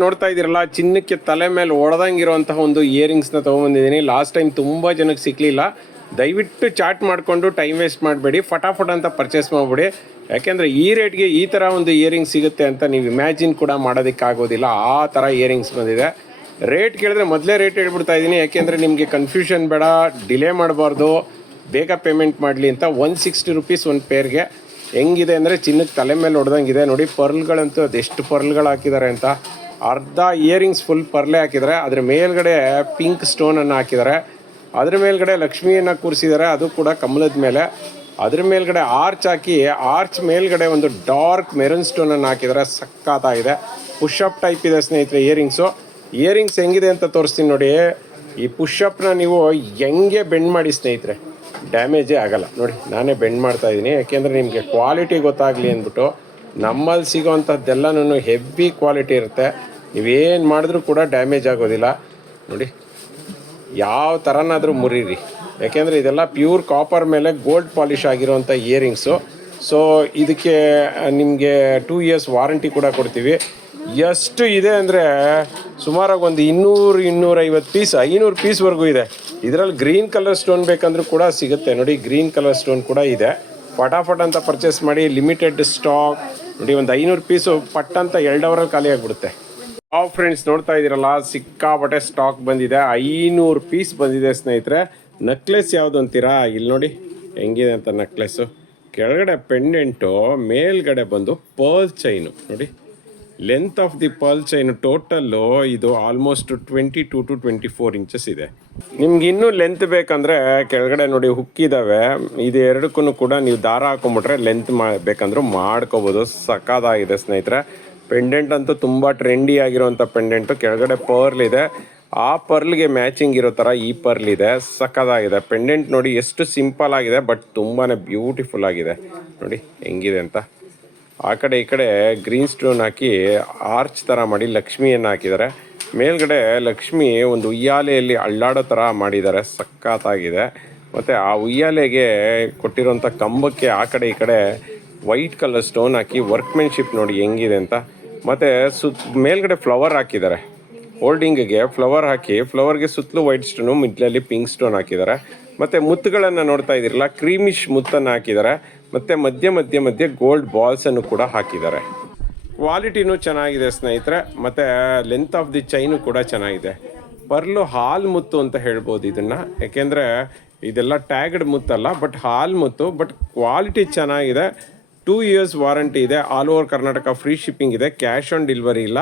ನೋಡ್ತಾ ಇದ್ದೀರಲ್ಲ, ಚಿನ್ನಕ್ಕೆ ತಲೆ ಮೇಲೆ ಹೊಡೆದಂಗಿರುವಂತಹ ಒಂದು ಇಯರಿಂಗ್ಸ್ನ ತೊಗೊಂಬಂದಿದ್ದೀನಿ. ಲಾಸ್ಟ್ ಟೈಮ್ ತುಂಬ ಜನಕ್ಕೆ ಸಿಕ್ಕಲಿಲ್ಲ. ದಯವಿಟ್ಟು ಚಾಟ್ ಮಾಡಿಕೊಂಡು ಟೈಮ್ ವೇಸ್ಟ್ ಮಾಡಬೇಡಿ, ಫಟಾಫಟ್ ಅಂತ ಪರ್ಚೇಸ್ ಮಾಡಿಬಿಡಿ. ಯಾಕೆಂದರೆ ಈ ರೇಟ್ಗೆ ಈ ಥರ ಒಂದು ಇಯರಿಂಗ್ಸ್ ಸಿಗುತ್ತೆ ಅಂತ ನೀವು ಇಮ್ಯಾಜಿನ್ ಕೂಡ ಮಾಡೋದಕ್ಕಾಗೋದಿಲ್ಲ. ಆ ಥರ ಇಯರಿಂಗ್ಸ್ ಬಂದಿದೆ. ರೇಟ್ ಕೇಳಿದ್ರೆ ಮೊದಲೇ ರೇಟ್ ಹೇಳ್ಬಿಡ್ತಾ ಇದ್ದೀನಿ, ಯಾಕೆಂದರೆ ನಿಮಗೆ ಕನ್ಫ್ಯೂಷನ್ ಬೇಡ, ಡಿಲೇ ಮಾಡಬಾರ್ದು, ಬೇಗ ಪೇಮೆಂಟ್ ಮಾಡಲಿ ಅಂತ. 160 ರೂಪೀಸ್ ಒಂದು ಪೇರ್ಗೆ. ಹೆಂಗಿದೆ ಅಂದರೆ ಚಿನ್ನಕ್ಕೆ ತಲೆ ಮೇಲೆ ಹೊಡೆದಂಗಿದೆ ನೋಡಿ. ಪರ್ಲ್ಗಳಂತೂ ಅದೆಷ್ಟು ಪರ್ಲ್ಗಳು ಹಾಕಿದ್ದಾರೆ ಅಂತ. ಅರ್ಧ ಇಯರಿಂಗ್ಸ್ ಫುಲ್ ಪರ್ಲೆ ಹಾಕಿದ್ದಾರೆ. ಅದ್ರ ಮೇಲ್ಗಡೆ ಪಿಂಕ್ ಸ್ಟೋನನ್ನು ಹಾಕಿದ್ದಾರೆ. ಅದ್ರ ಮೇಲ್ಗಡೆ ಲಕ್ಷ್ಮಿಯನ್ನು ಕೂರಿಸಿದ್ದಾರೆ, ಅದು ಕೂಡ ಕಮಲದ ಮೇಲೆ. ಅದ್ರ ಮೇಲ್ಗಡೆ ಆರ್ಚ್ ಹಾಕಿ, ಆರ್ಚ್ ಮೇಲ್ಗಡೆ ಒಂದು ಡಾರ್ಕ್ ಮೆರೂನ್ ಸ್ಟೋನನ್ನು ಹಾಕಿದ್ದಾರೆ. ಸಕ್ಕತ್ತಾಗಿದೆ. ಪುಷಪ್ ಟೈಪ್ ಇದೆ ಸ್ನೇಹಿತರೆ ಇಯರಿಂಗ್ಸು. ಇಯರಿಂಗ್ಸ್ ಹೆಂಗಿದೆ ಅಂತ ತೋರಿಸ್ತೀನಿ ನೋಡಿ. ಈ ಪುಷಪ್ನ ನೀವು ಹೆಂಗೆ ಬೆಂಡ್ ಮಾಡಿ ಸ್ನೇಹಿತರೆ, ಡ್ಯಾಮೇಜೇ ಆಗಲ್ಲ ನೋಡಿ. ನಾನೇ ಬೆಂಡ್ ಮಾಡ್ತಾ ಇದ್ದೀನಿ, ಯಾಕೆಂದರೆ ನಿಮಗೆ ಕ್ವಾಲಿಟಿ ಗೊತ್ತಾಗಲಿ ಅಂದ್ಬಿಟ್ಟು. ನಮ್ಮಲ್ಲಿ ಸಿಗೋವಂಥದ್ದೆಲ್ಲನೂ ಹೆವಿ ಕ್ವಾಲಿಟಿ ಇರುತ್ತೆ. ನೀವೇನು ಮಾಡಿದ್ರೂ ಕೂಡ ಡ್ಯಾಮೇಜ್ ಆಗೋದಿಲ್ಲ ನೋಡಿ. ಯಾವ ಥರನಾದರೂ ಮುರೀರಿ, ಯಾಕೆಂದರೆ ಇದೆಲ್ಲ ಪ್ಯೂರ್ ಕಾಪರ್ ಮೇಲೆ ಗೋಲ್ಡ್ ಪಾಲಿಷ್ ಆಗಿರೋವಂಥ ಇಯರಿಂಗ್ಸು. ಸೊ ಇದಕ್ಕೆ ನಿಮಗೆ 2 ಇಯರ್ಸ್ ವಾರಂಟಿ ಕೂಡ ಕೊಡ್ತೀವಿ. ಎಷ್ಟು ಇದೆ ಅಂದರೆ ಸುಮಾರಾಗಿ ಒಂದು 200-250 ಪೀಸ್, 500 ಪೀಸ್ವರೆಗೂ ಇದೆ. ಇದರಲ್ಲಿ ಗ್ರೀನ್ ಕಲರ್ ಸ್ಟೋನ್ ಬೇಕಂದ್ರೂ ಕೂಡ ಸಿಗುತ್ತೆ ನೋಡಿ. ಗ್ರೀನ್ ಕಲರ್ ಸ್ಟೋನ್ ಕೂಡ ಇದೆ. ಫಟಾಫಟ್ ಅಂತ ಪರ್ಚೇಸ್ ಮಾಡಿ. ಲಿಮಿಟೆಡ್ ಸ್ಟಾಕ್ ನೋಡಿ. ಒಂದು 500 ಪೀಸು ಪಟ್ಟಂತ 2 ಅವರಲ್ಲಿ ಖಾಲಿ ಆಗಿಬಿಡುತ್ತೆ. ಫ್ರೆಂಡ್ಸ್ ನೋಡ್ತಾ ಇದ್ದೀರಲ್ಲ, ಸಿಕ್ಕಾಪಟ್ಟೆ ಸ್ಟಾಕ್ ಬಂದಿದೆ. 500 ಪೀಸ್ ಬಂದಿದೆ ಸ್ನೇಹಿತರೆ. ನೆಕ್ಲೆಸ್ ಯಾವುದು ಅಂತೀರಾ? ಇಲ್ಲಿ ನೋಡಿ ಹೆಂಗಿದೆ ಅಂತ ನೆಕ್ಲೆಸ್ಸು. ಕೆಳಗಡೆ ಪೆಂಡೆಂಟು, ಮೇಲ್ಗಡೆ ಬಂದು ಪರ್ಲ್ ಚೈನು ನೋಡಿ. Length of the pearl chain total ಇದು ಆಲ್ಮೋಸ್ಟ್ 22 to 24 ಇಂಚಸ್ ಇದೆ. ನಿಮ್ಗೆ ಇನ್ನೂ ಲೆಂತ್ ಬೇಕಂದರೆ ಕೆಳಗಡೆ ನೋಡಿ ಹುಕ್ಕಿದ್ದಾವೆ. ಇದು ಎರಡಕ್ಕೂ ಕೂಡ ನೀವು ದಾರ ಹಾಕೊಂಬಿಟ್ರೆ ಲೆಂತ್ ಬೇಕಂದ್ರೂ ಮಾಡ್ಕೋಬೋದು. ಸಕ್ಕತ್ತಾಗಿದೆ ಸ್ನೇಹಿತರೆ. ಪೆಂಡೆಂಟ್ ಅಂತೂ ತುಂಬ ಟ್ರೆಂಡಿ ಆಗಿರೋಂಥ ಪೆಂಡೆಂಟು. ಕೆಳಗಡೆ ಪರ್ಲ್ ಇದೆ. ಆ ಪರ್ಲ್ಗೆ ಮ್ಯಾಚಿಂಗ್ ಇರೋ ಥರ ಈ ಪರ್ಲ್ ಇದೆ. ಸಕ್ಕತ್ತಾಗಿದೆ. ಪೆಂಡೆಂಟ್ ನೋಡಿ ಎಷ್ಟು ಸಿಂಪಲ್ ಆಗಿದೆ, ಬಟ್ ತುಂಬಾ ಬ್ಯೂಟಿಫುಲ್ ಆಗಿದೆ ನೋಡಿ ಹೆಂಗಿದೆ ಅಂತ. ಆ ಕಡೆ ಈ ಕಡೆ ಗ್ರೀನ್ ಸ್ಟೋನ್ ಹಾಕಿ ಆರ್ಚ್ ಥರ ಮಾಡಿ ಲಕ್ಷ್ಮಿಯನ್ನು ಹಾಕಿದ್ದಾರೆ. ಮೇಲ್ಗಡೆ ಲಕ್ಷ್ಮಿ ಒಂದು ಉಯ್ಯಾಲೆಯಲ್ಲಿ ಅಳ್ಳಾಡೋ ಥರ ಮಾಡಿದ್ದಾರೆ. ಸಕ್ಕತ್ತಾಗಿದೆ. ಮತ್ತು ಆ ಉಯ್ಯಾಲೆಗೆ ಕೊಟ್ಟಿರೋಂಥ ಕಂಬಕ್ಕೆ ಆ ಕಡೆ ಈ ಕಡೆ ವೈಟ್ ಕಲರ್ ಸ್ಟೋನ್ ಹಾಕಿ ವರ್ಕ್ಮೆನ್ಶಿಪ್ ನೋಡಿ ಹೆಂಗಿದೆ ಅಂತ. ಮತ್ತು ಮೇಲ್ಗಡೆ ಫ್ಲವರ್ ಹಾಕಿದ್ದಾರೆ. ಹೋಲ್ಡಿಂಗಿಗೆ ಫ್ಲವರ್ ಹಾಕಿ, ಫ್ಲವರ್ಗೆ ಸುತ್ತಲೂ ವೈಟ್ ಸ್ಟೋನು, ಮಿಡ್ಲಲ್ಲಿ ಪಿಂಕ್ ಸ್ಟೋನ್ ಹಾಕಿದ್ದಾರೆ. ಮತ್ತು ಮುತ್ತುಗಳನ್ನು ನೋಡ್ತಾ ಇದ್ದೀರಲ್ಲ, ಕ್ರೀಮಿಶ್ ಮುತ್ತನ್ನು ಹಾಕಿದ್ದಾರೆ. ಮತ್ತು ಮಧ್ಯೆ ಗೋಲ್ಡ್ ಬಾಲ್ಸನ್ನು ಕೂಡ ಹಾಕಿದ್ದಾರೆ. ಕ್ವಾಲಿಟಿನೂ ಚೆನ್ನಾಗಿದೆ ಸ್ನೇಹಿತರೆ. ಮತ್ತು ಲೆಂತ್ ಆಫ್ ದಿ ಚೈನು ಕೂಡ ಚೆನ್ನಾಗಿದೆ. ಪರ್ಲು ಹಾಲ್ ಮುತ್ತು ಅಂತ ಹೇಳ್ಬೋದು ಇದನ್ನು, ಯಾಕೆಂದರೆ ಇದೆಲ್ಲ ಟ್ಯಾಗ್ಡ್ ಮುತ್ತಲ್ಲ, ಬಟ್ ಹಾಲ್ ಮುತ್ತು. ಬಟ್ ಕ್ವಾಲಿಟಿ ಚೆನ್ನಾಗಿದೆ. 2 ಇಯರ್ಸ್ ವಾರಂಟಿ ಇದೆ. All over Karnataka free shipping ಇದೆ. ಕ್ಯಾಶ್ ಆನ್ ಡೆಲಿವರಿ ಇಲ್ಲ.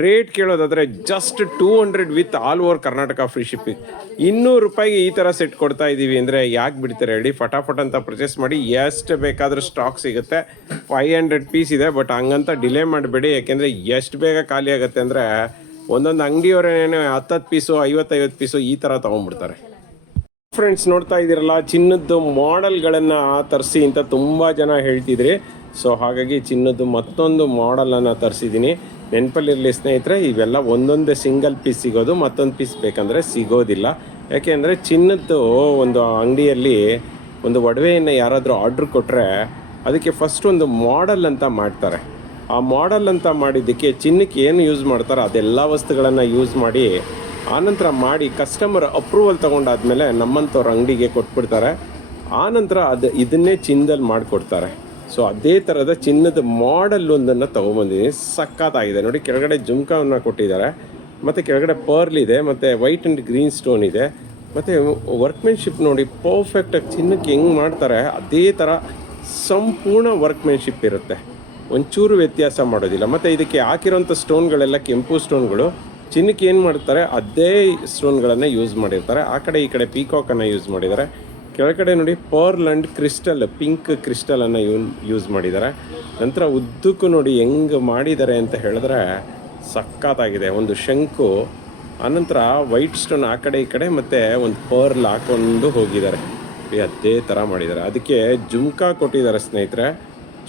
ರೇಟ್ ಕೇಳೋದಾದರೆ just 200 with all over Karnataka free shipping. 200 ರೂಪಾಯಿಗೆ ಈ ಥರ ಸೆಟ್ ಕೊಡ್ತಾ ಇದ್ದೀವಿ ಅಂದರೆ ಯಾಕೆ ಬಿಡ್ತಾರೆ ಹೇಳಿ? ಫಟಾಫಟ್ ಅಂತ ಪರ್ಚೇಸ್ ಮಾಡಿ. ಎಷ್ಟು ಬೇಕಾದರೂ ಸ್ಟಾಕ್ ಸಿಗುತ್ತೆ. 500 ಪೀಸ್ ಇದೆ. ಬಟ್ ಹಂಗಂತ ಡಿಲೇ ಮಾಡಬೇಡಿ, ಯಾಕೆಂದರೆ ಎಷ್ಟು ಬೇಗ ಖಾಲಿ ಆಗುತ್ತೆ ಅಂದರೆ ಒಂದೊಂದು ಅಂಗಡಿಯವರೇನೇ 10 ಪೀಸು 50 ಪೀಸು ಈ ಥರ ತೊಗೊಂಡ್ಬಿಡ್ತಾರೆ. ಫ್ರೆಂಡ್ಸ್ ನೋಡ್ತಾ ಇದ್ದೀರಲ್ಲ, ಚಿನ್ನದ್ದು ಮಾಡೆಲ್ಗಳನ್ನು ತರಿಸಿ ಅಂತ ತುಂಬ ಜನ ಹೇಳ್ತಿದ್ರಿ. ಸೊ ಹಾಗಾಗಿ ಚಿನ್ನದ್ದು ಮತ್ತೊಂದು ಮಾಡೆಲನ್ನು ತರಿಸಿದ್ದೀನಿ. ನೆನಪಲ್ಲಿರಲಿ ಸ್ನೇಹಿತರೆ, ಇವೆಲ್ಲ ಒಂದೊಂದೇ ಸಿಂಗಲ್ ಪೀಸ್ ಸಿಗೋದು, ಮತ್ತೊಂದು ಪೀಸ್ ಬೇಕಂದರೆ ಸಿಗೋದಿಲ್ಲ. ಯಾಕೆಂದರೆ ಚಿನ್ನದ್ದು ಒಂದು ಅಂಗಡಿಯಲ್ಲಿ ಒಂದು ಒಡವೆಯನ್ನು ಯಾರಾದರೂ ಆರ್ಡ್ರ್ ಕೊಟ್ಟರೆ ಅದಕ್ಕೆ ಫಸ್ಟ್ ಒಂದು ಮಾಡೆಲ್ ಅಂತ ಮಾಡ್ತಾರೆ. ಆ ಮಾಡೆಲ್ ಅಂತ ಮಾಡಿದ್ದಕ್ಕೆ ಚಿನ್ನಕ್ಕೆ ಏನು ಯೂಸ್ ಮಾಡ್ತಾರೆ ಅದೆಲ್ಲ ವಸ್ತುಗಳನ್ನು ಯೂಸ್ ಮಾಡಿ, ಆನಂತರ ಮಾಡಿ ಕಸ್ಟಮರ್ ಅಪ್ರೂವಲ್ ತೊಗೊಂಡಾದ್ಮೇಲೆ ನಮ್ಮಂಥವ್ರ ಅಂಗಡಿಗೆ ಕೊಟ್ಬಿಡ್ತಾರೆ. ಆನಂತರ ಇದನ್ನೇ ಚಿನ್ನದಲ್ಲಿ ಮಾಡಿಕೊಡ್ತಾರೆ. ಸೊ ಅದೇ ಥರದ ಚಿನ್ನದ ಮಾಡೆಲ್ ಒಂದನ್ನು ತೊಗೊಂಬಂದಿದ್ದೀನಿ. ಸಕ್ಕತ್ತಾಗಿದೆ ನೋಡಿ. ಕೆಳಗಡೆ ಜುಮ್ಕಾವನ್ನು ಕೊಟ್ಟಿದ್ದಾರೆ, ಮತ್ತು ಕೆಳಗಡೆ ಪರ್ಲ್ ಇದೆ, ಮತ್ತು ವೈಟ್ ಆ್ಯಂಡ್ ಗ್ರೀನ್ ಸ್ಟೋನ್ ಇದೆ. ಮತ್ತು ವರ್ಕ್ಮೆನ್ಶಿಪ್ ನೋಡಿ ಪರ್ಫೆಕ್ಟಾಗಿ ಚಿನ್ನಕ್ಕೆ ಹೆಂಗೆ ಮಾಡ್ತಾರೆ ಅದೇ ಥರ ಸಂಪೂರ್ಣ ವರ್ಕ್ಮೆನ್ಶಿಪ್ ಇರುತ್ತೆ. ಒಂಚೂರು ವ್ಯತ್ಯಾಸ ಮಾಡೋದಿಲ್ಲ. ಮತ್ತು ಇದಕ್ಕೆ ಹಾಕಿರೋಂಥ ಸ್ಟೋನ್ಗಳೆಲ್ಲ ಕೆಂಪು ಸ್ಟೋನ್ಗಳು. ಚಿನ್ನಕ್ಕೆ ಏನು ಮಾಡ್ತಾರೆ ಅದೇ ಸ್ಟೋನ್ಗಳನ್ನು ಯೂಸ್ ಮಾಡಿರ್ತಾರೆ. ಆ ಕಡೆ ಈ ಕಡೆ ಪೀಕಾಕನ್ನು ಯೂಸ್ ಮಾಡಿದ್ದಾರೆ. ಕೆಳಗಡೆ ನೋಡಿ ಪರ್ಲ್ ಆ್ಯಂಡ್ ಕ್ರಿಸ್ಟಲ್, ಪಿಂಕ್ ಕ್ರಿಸ್ಟಲನ್ನು ಯೂಸ್ ಮಾಡಿದ್ದಾರೆ. ನಂತರ ಉದ್ದಕ್ಕೂ ನೋಡಿ ಹೆಂಗೆ ಮಾಡಿದ್ದಾರೆ ಅಂತ ಹೇಳಿದ್ರೆ ಸಕ್ಕತ್ತಾಗಿದೆ. ಒಂದು ಶಂಕು, ಆನಂತರ ವೈಟ್ ಸ್ಟೋನ್ ಆ ಕಡೆ ಈ ಕಡೆ, ಮತ್ತು ಒಂದು ಪರ್ಲ್ ಹಾಕ್ಕೊಂಡು ಹೋಗಿದ್ದಾರೆ. ಅದೇ ಥರ ಮಾಡಿದ್ದಾರೆ. ಅದಕ್ಕೆ ಜುಮ್ಕಾ ಕೊಟ್ಟಿದ್ದಾರೆ ಸ್ನೇಹಿತರೆ.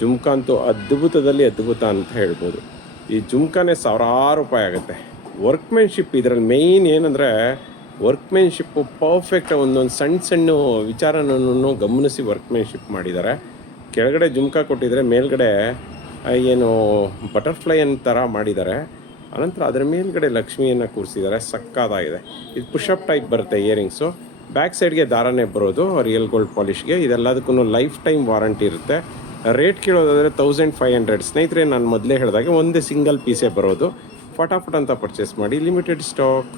ಜುಮ್ಕಾ ಅಂತೂ ಅದ್ಭುತದಲ್ಲಿ ಅದ್ಭುತ ಅಂತ ಹೇಳ್ಬೋದು. ಈ ಜುಮ್ಕಾನೇ ಸಾವಿರಾರು ರೂಪಾಯಿ ಆಗುತ್ತೆ. ವರ್ಕ್ಮೆನ್ಶಿಪ್ ಇದರಲ್ಲಿ ಮೇಯ್ನ್ ಏನಂದರೆ ವರ್ಕ್ಮೆನ್ಶಿಪ್ಪು ಪರ್ಫೆಕ್ಟ್. ಒಂದೊಂದು ಸಣ್ಣ ವಿಚಾರನೂ ಗಮನಿಸಿ ವರ್ಕ್ಮೆನ್ಶಿಪ್ ಮಾಡಿದ್ದಾರೆ. ಕೆಳಗಡೆ ಜುಮ್ಕಾ ಕೊಟ್ಟಿದ್ದಾರೆ, ಮೇಲ್ಗಡೆ ಏನು ಬಟರ್ಫ್ಲೈ ಥರ ಮಾಡಿದ್ದಾರೆ. ಅನಂತರ ಅದರ ಮೇಲ್ಗಡೆ ಲಕ್ಷ್ಮಿಯನ್ನು ಕೂರಿಸಿದ್ದಾರೆ, ಸಕ್ಕತ್ತಾಗಿದೆ. ಇದು ಪುಷಪ್ ಟೈಪ್ ಬರುತ್ತೆ ಇಯರಿಂಗ್ಸು. ಬ್ಯಾಕ್ ಸೈಡ್ಗೆ ದಾರನೇ ಬರೋದು ರಿಯಲ್ ಗೋಲ್ಡ್ ಪಾಲಿಷ್ಗೆ. ಇದೆಲ್ಲದಕ್ಕೂ ಲೈಫ್ ಟೈಮ್ ವಾರಂಟಿ ಇರುತ್ತೆ. ರೇಟ್ ಕೇಳೋದಾದರೆ 1500. ಸ್ನೇಹಿತರೆ, ನಾನು ಮೊದಲೇ ಹೇಳಿದಾಗೆ ಒಂದೇ ಸಿಂಗಲ್ ಪೀಸೇ ಬರೋದು. ಫಟಾಫಟ್ ಅಂತ ಪರ್ಚೇಸ್ ಮಾಡಿ, ಲಿಮಿಟೆಡ್ ಸ್ಟಾಕ್.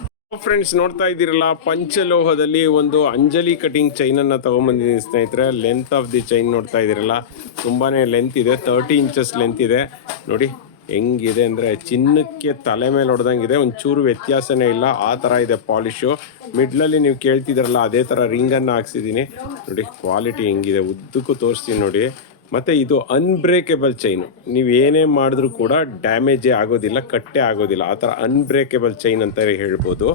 ಫ್ರೆಂಡ್ಸ್, ನೋಡ್ತಾ ಇದ್ದೀರಲ್ಲ, ಪಂಚಲೋಹದಲ್ಲಿ ಒಂದು ಅಂಜಲಿ ಕಟಿಂಗ್ ಚೈನನ್ನು ತೊಗೊಂಬಂದಿದ್ದೀನಿ ಸ್ನೇಹಿತರೆ. ಲೆಂತ್ ಆಫ್ ದಿ ಚೈನ್ ನೋಡ್ತಾ ಇದ್ದೀರಲ್ಲ, ತುಂಬಾ ಲೆಂತ್ ಇದೆ, 30 ಇಂಚಸ್ ಲೆಂತ್ ಇದೆ. ನೋಡಿ ಹೆಂಗಿದೆ ಅಂದರೆ ಚಿನ್ನಕ್ಕೆ ತಲೆ ಮೇಲೆ ಹೊಡೆದಂಗಿದೆ, ಒಂಚೂರು ವ್ಯತ್ಯಾಸನೇ ಇಲ್ಲ, ಆ ಥರ ಇದೆ ಪಾಲಿಶು. ಮಿಡ್ಲಲ್ಲಿ ನೀವು ಕೇಳ್ತಿದ್ದೀರಲ್ಲ, ಅದೇ ಥರ ರಿಂಗನ್ನು ಹಾಕ್ಸಿದ್ದೀನಿ. ನೋಡಿ ಕ್ವಾಲಿಟಿ ಹೆಂಗಿದೆ, ಉದ್ದಕ್ಕೂ ತೋರಿಸ್ತೀನಿ ನೋಡಿ. ಮತ್ತು ಇದು ಅನ್ಬ್ರೇಕೇಬಲ್ ಚೈನು, ನೀವು ಏನೇ ಮಾಡಿದ್ರೂ ಕೂಡ ಡ್ಯಾಮೇಜೇ ಆಗೋದಿಲ್ಲ, ಕಟ್ಟೆ ಆಗೋದಿಲ್ಲ. ಆ ಥರ ಅನ್ಬ್ರೇಕೇಬಲ್ ಚೈನ್ ಅಂತ ಹೇಳ್ಬೋದು.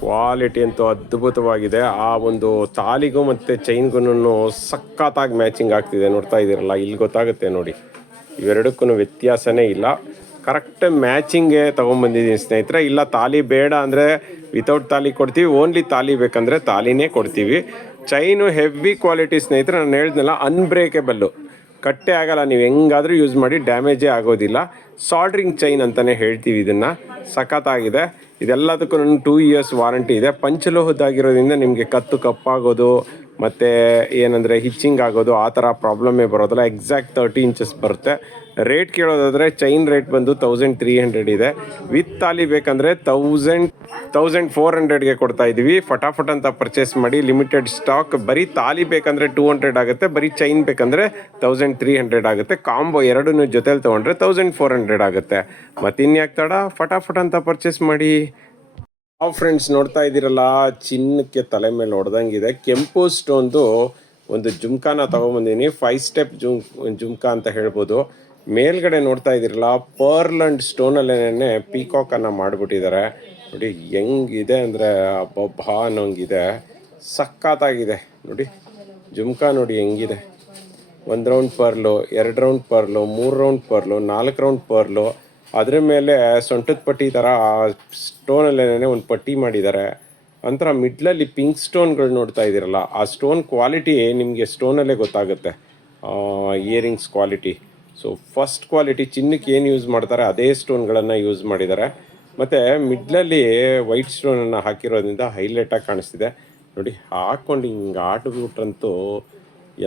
ಕ್ವಾಲಿಟಿ ಅಂತೂ ಅದ್ಭುತವಾಗಿದೆ. ಆ ಒಂದು ತಾಲಿಗೂ ಮತ್ತು ಚೈನ್ಗೂ ಸಖತ್ತಾಗಿ ಮ್ಯಾಚಿಂಗ್ ಆಗ್ತಿದೆ. ನೋಡ್ತಾ ಇದ್ದೀರಲ್ಲ, ಇಲ್ಲಿ ಗೊತ್ತಾಗುತ್ತೆ ನೋಡಿ, ಇವೆರಡಕ್ಕೂ ವ್ಯತ್ಯಾಸನೇ ಇಲ್ಲ, ಕರೆಕ್ಟ್ ಮ್ಯಾಚಿಂಗೇ ತೊಗೊಂಬಂದಿದ್ದೀನಿ ಸ್ನೇಹಿತರೆ. ಇಲ್ಲ ತಾಲಿ ಬೇಡ ಅಂದರೆ ವಿತೌಟ್ ತಾಲಿ ಕೊಡ್ತೀವಿ, ಓನ್ಲಿ ತಾಲಿ ಬೇಕಂದರೆ ತಾಲಿನೇ ಕೊಡ್ತೀವಿ. ಚೈನು ಹೆವಿ ಕ್ವಾಲಿಟಿ ಸ್ನೇಹಿತರೆ, ನಾನು ಹೇಳಿದ್ನಲ್ಲ, ಅನ್ಬ್ರೇಕೇಬಲ್ಲು, ಕಟ್ಟೆ ಆಗಲ್ಲ, ನೀವು ಹೆಂಗಾದರೂ ಯೂಸ್ ಮಾಡಿ ಡ್ಯಾಮೇಜೇ ಆಗೋದಿಲ್ಲ. ಸಾಲ್ಡ್ರಿಂಗ್ ಚೈನ್ ಅಂತಲೇ ಹೇಳ್ತೀವಿ ಇದನ್ನು. ಸಖತ್ತಾಗಿದೆ. ಇದೆಲ್ಲದಕ್ಕೂ 2 ಇಯರ್ಸ್ ವಾರಂಟಿ ಇದೆ. ಪಂಚಲೋಹದ್ದಾಗಿರೋದ್ರಿಂದ ನಿಮಗೆ ಕತ್ತು ಕಪ್ಪಾಗೋದು ಮತ್ತು ಏನಂದರೆ ಹಿಚ್ಚಿಂಗ್ ಆಗೋದು ಆ ಥರ ಪ್ರಾಬ್ಲಮ್ಮೇ ಬರೋದಿಲ್ಲ. ಎಕ್ಸಾಕ್ಟ್ 30 ಇಂಚಸ್ ಬರುತ್ತೆ. ರೇಟ್ ಕೇಳೋದಾದರೆ ಚೈನ್ ರೇಟ್ ಬಂದು 1300 ಇದೆ. ವಿತ್ ತಾಲಿ ಬೇಕಂದರೆ 1400ಗೆ ಕೊಡ್ತಾ ಇದ್ದೀವಿ. ಫಟಾಫಟ್ ಅಂತ ಪರ್ಚೇಸ್ ಮಾಡಿ, ಲಿಮಿಟೆಡ್ ಸ್ಟಾಕ್. ಬರೀ ತಾಲಿ ಬೇಕಂದರೆ 200 ಆಗುತ್ತೆ, ಬರೀ ಚೈನ್ ಬೇಕಂದರೆ 1300 ಆಗುತ್ತೆ. ಕಾಂಬೋ ಎರಡನ್ನೂ ಜೊತೆಲಿ ತೊಗೊಂಡ್ರೆ 1400 ಆಗುತ್ತೆ. ಮತ್ತಿನ್ಯಾಕೆ ತಡ, ಫಟಾಫಟ್ ಅಂತ ಪರ್ಚೇಸ್ ಮಾಡಿ. ಫ್ರೆಂಡ್ಸ್, ನೋಡ್ತಾ ಇದ್ದೀರಲ್ಲ, ಚಿನ್ನಕ್ಕೆ ತಲೆ ಮೇಲೆ ಹೊಡೆದಂಗಿದೆ. ಕೆಂಪು ಸ್ಟೋನ್ದು ಒಂದು ಜುಮ್ಕಾನ ತೊಗೊಂಬಂದಿನಿ. 5 ಸ್ಟೆಪ್ ಜುಮ್ಕಾ ಅಂತ ಹೇಳ್ಬೋದು. ಮೇಲ್ಗಡೆ ನೋಡ್ತಾ ಇದ್ದೀರಲ್ಲ, ಪರ್ಲ್ ಆ್ಯಂಡ್ ಸ್ಟೋನಲ್ಲೇ ಪೀಕಾಕನ್ನು ಮಾಡಿಬಿಟ್ಟಿದ್ದಾರೆ. ನೋಡಿ ಹೆಂಗಿದೆ ಅಂದರೆ ಅಬ್ಬಬ್ಬಾ ಅನ್ನೋಂಗಿದೆ, ಸಖತ್ತಾಗಿದೆ. ನೋಡಿ ಜುಮ್ಕಾ ನೋಡಿ ಹೆಂಗಿದೆ. 1 round pearl, 2 round pearl, 3 round pearl, 4 round pearl. ಅದ್ರ ಮೇಲೆ ಸೊಂಟದ ಪಟ್ಟಿ ಥರ ಸ್ಟೋನಲ್ಲೇ ಒಂದು ಪಟ್ಟಿ ಮಾಡಿದ್ದಾರೆ. ಒಂಥರ ಮಿಡ್ಲಲ್ಲಿ ಪಿಂಕ್ ಸ್ಟೋನ್ಗಳು ನೋಡ್ತಾ ಇದ್ದೀರಲ್ಲ, ಆ ಸ್ಟೋನ್ ಕ್ವಾಲಿಟಿ ನಿಮಗೆ ಸ್ಟೋನಲ್ಲೇ ಗೊತ್ತಾಗುತ್ತೆ, earrings quality. So first quality. ಚಿನ್ನಕ್ಕೆ ಏನು ಯೂಸ್ ಮಾಡ್ತಾರೆ ಅದೇ ಸ್ಟೋನ್ಗಳನ್ನು ಯೂಸ್ ಮಾಡಿದ್ದಾರೆ. ಮತ್ತು ಮಿಡ್ಲಲ್ಲಿ ವೈಟ್ ಸ್ಟೋನನ್ನು ಹಾಕಿರೋದ್ರಿಂದ ಹೈಲೈಟಾಗಿ ಕಾಣಿಸ್ತಿದೆ. ನೋಡಿ ಹಾಕ್ಕೊಂಡು ಹಿಂಗೆ ಆಟಬಿಟ್ರಂತೂ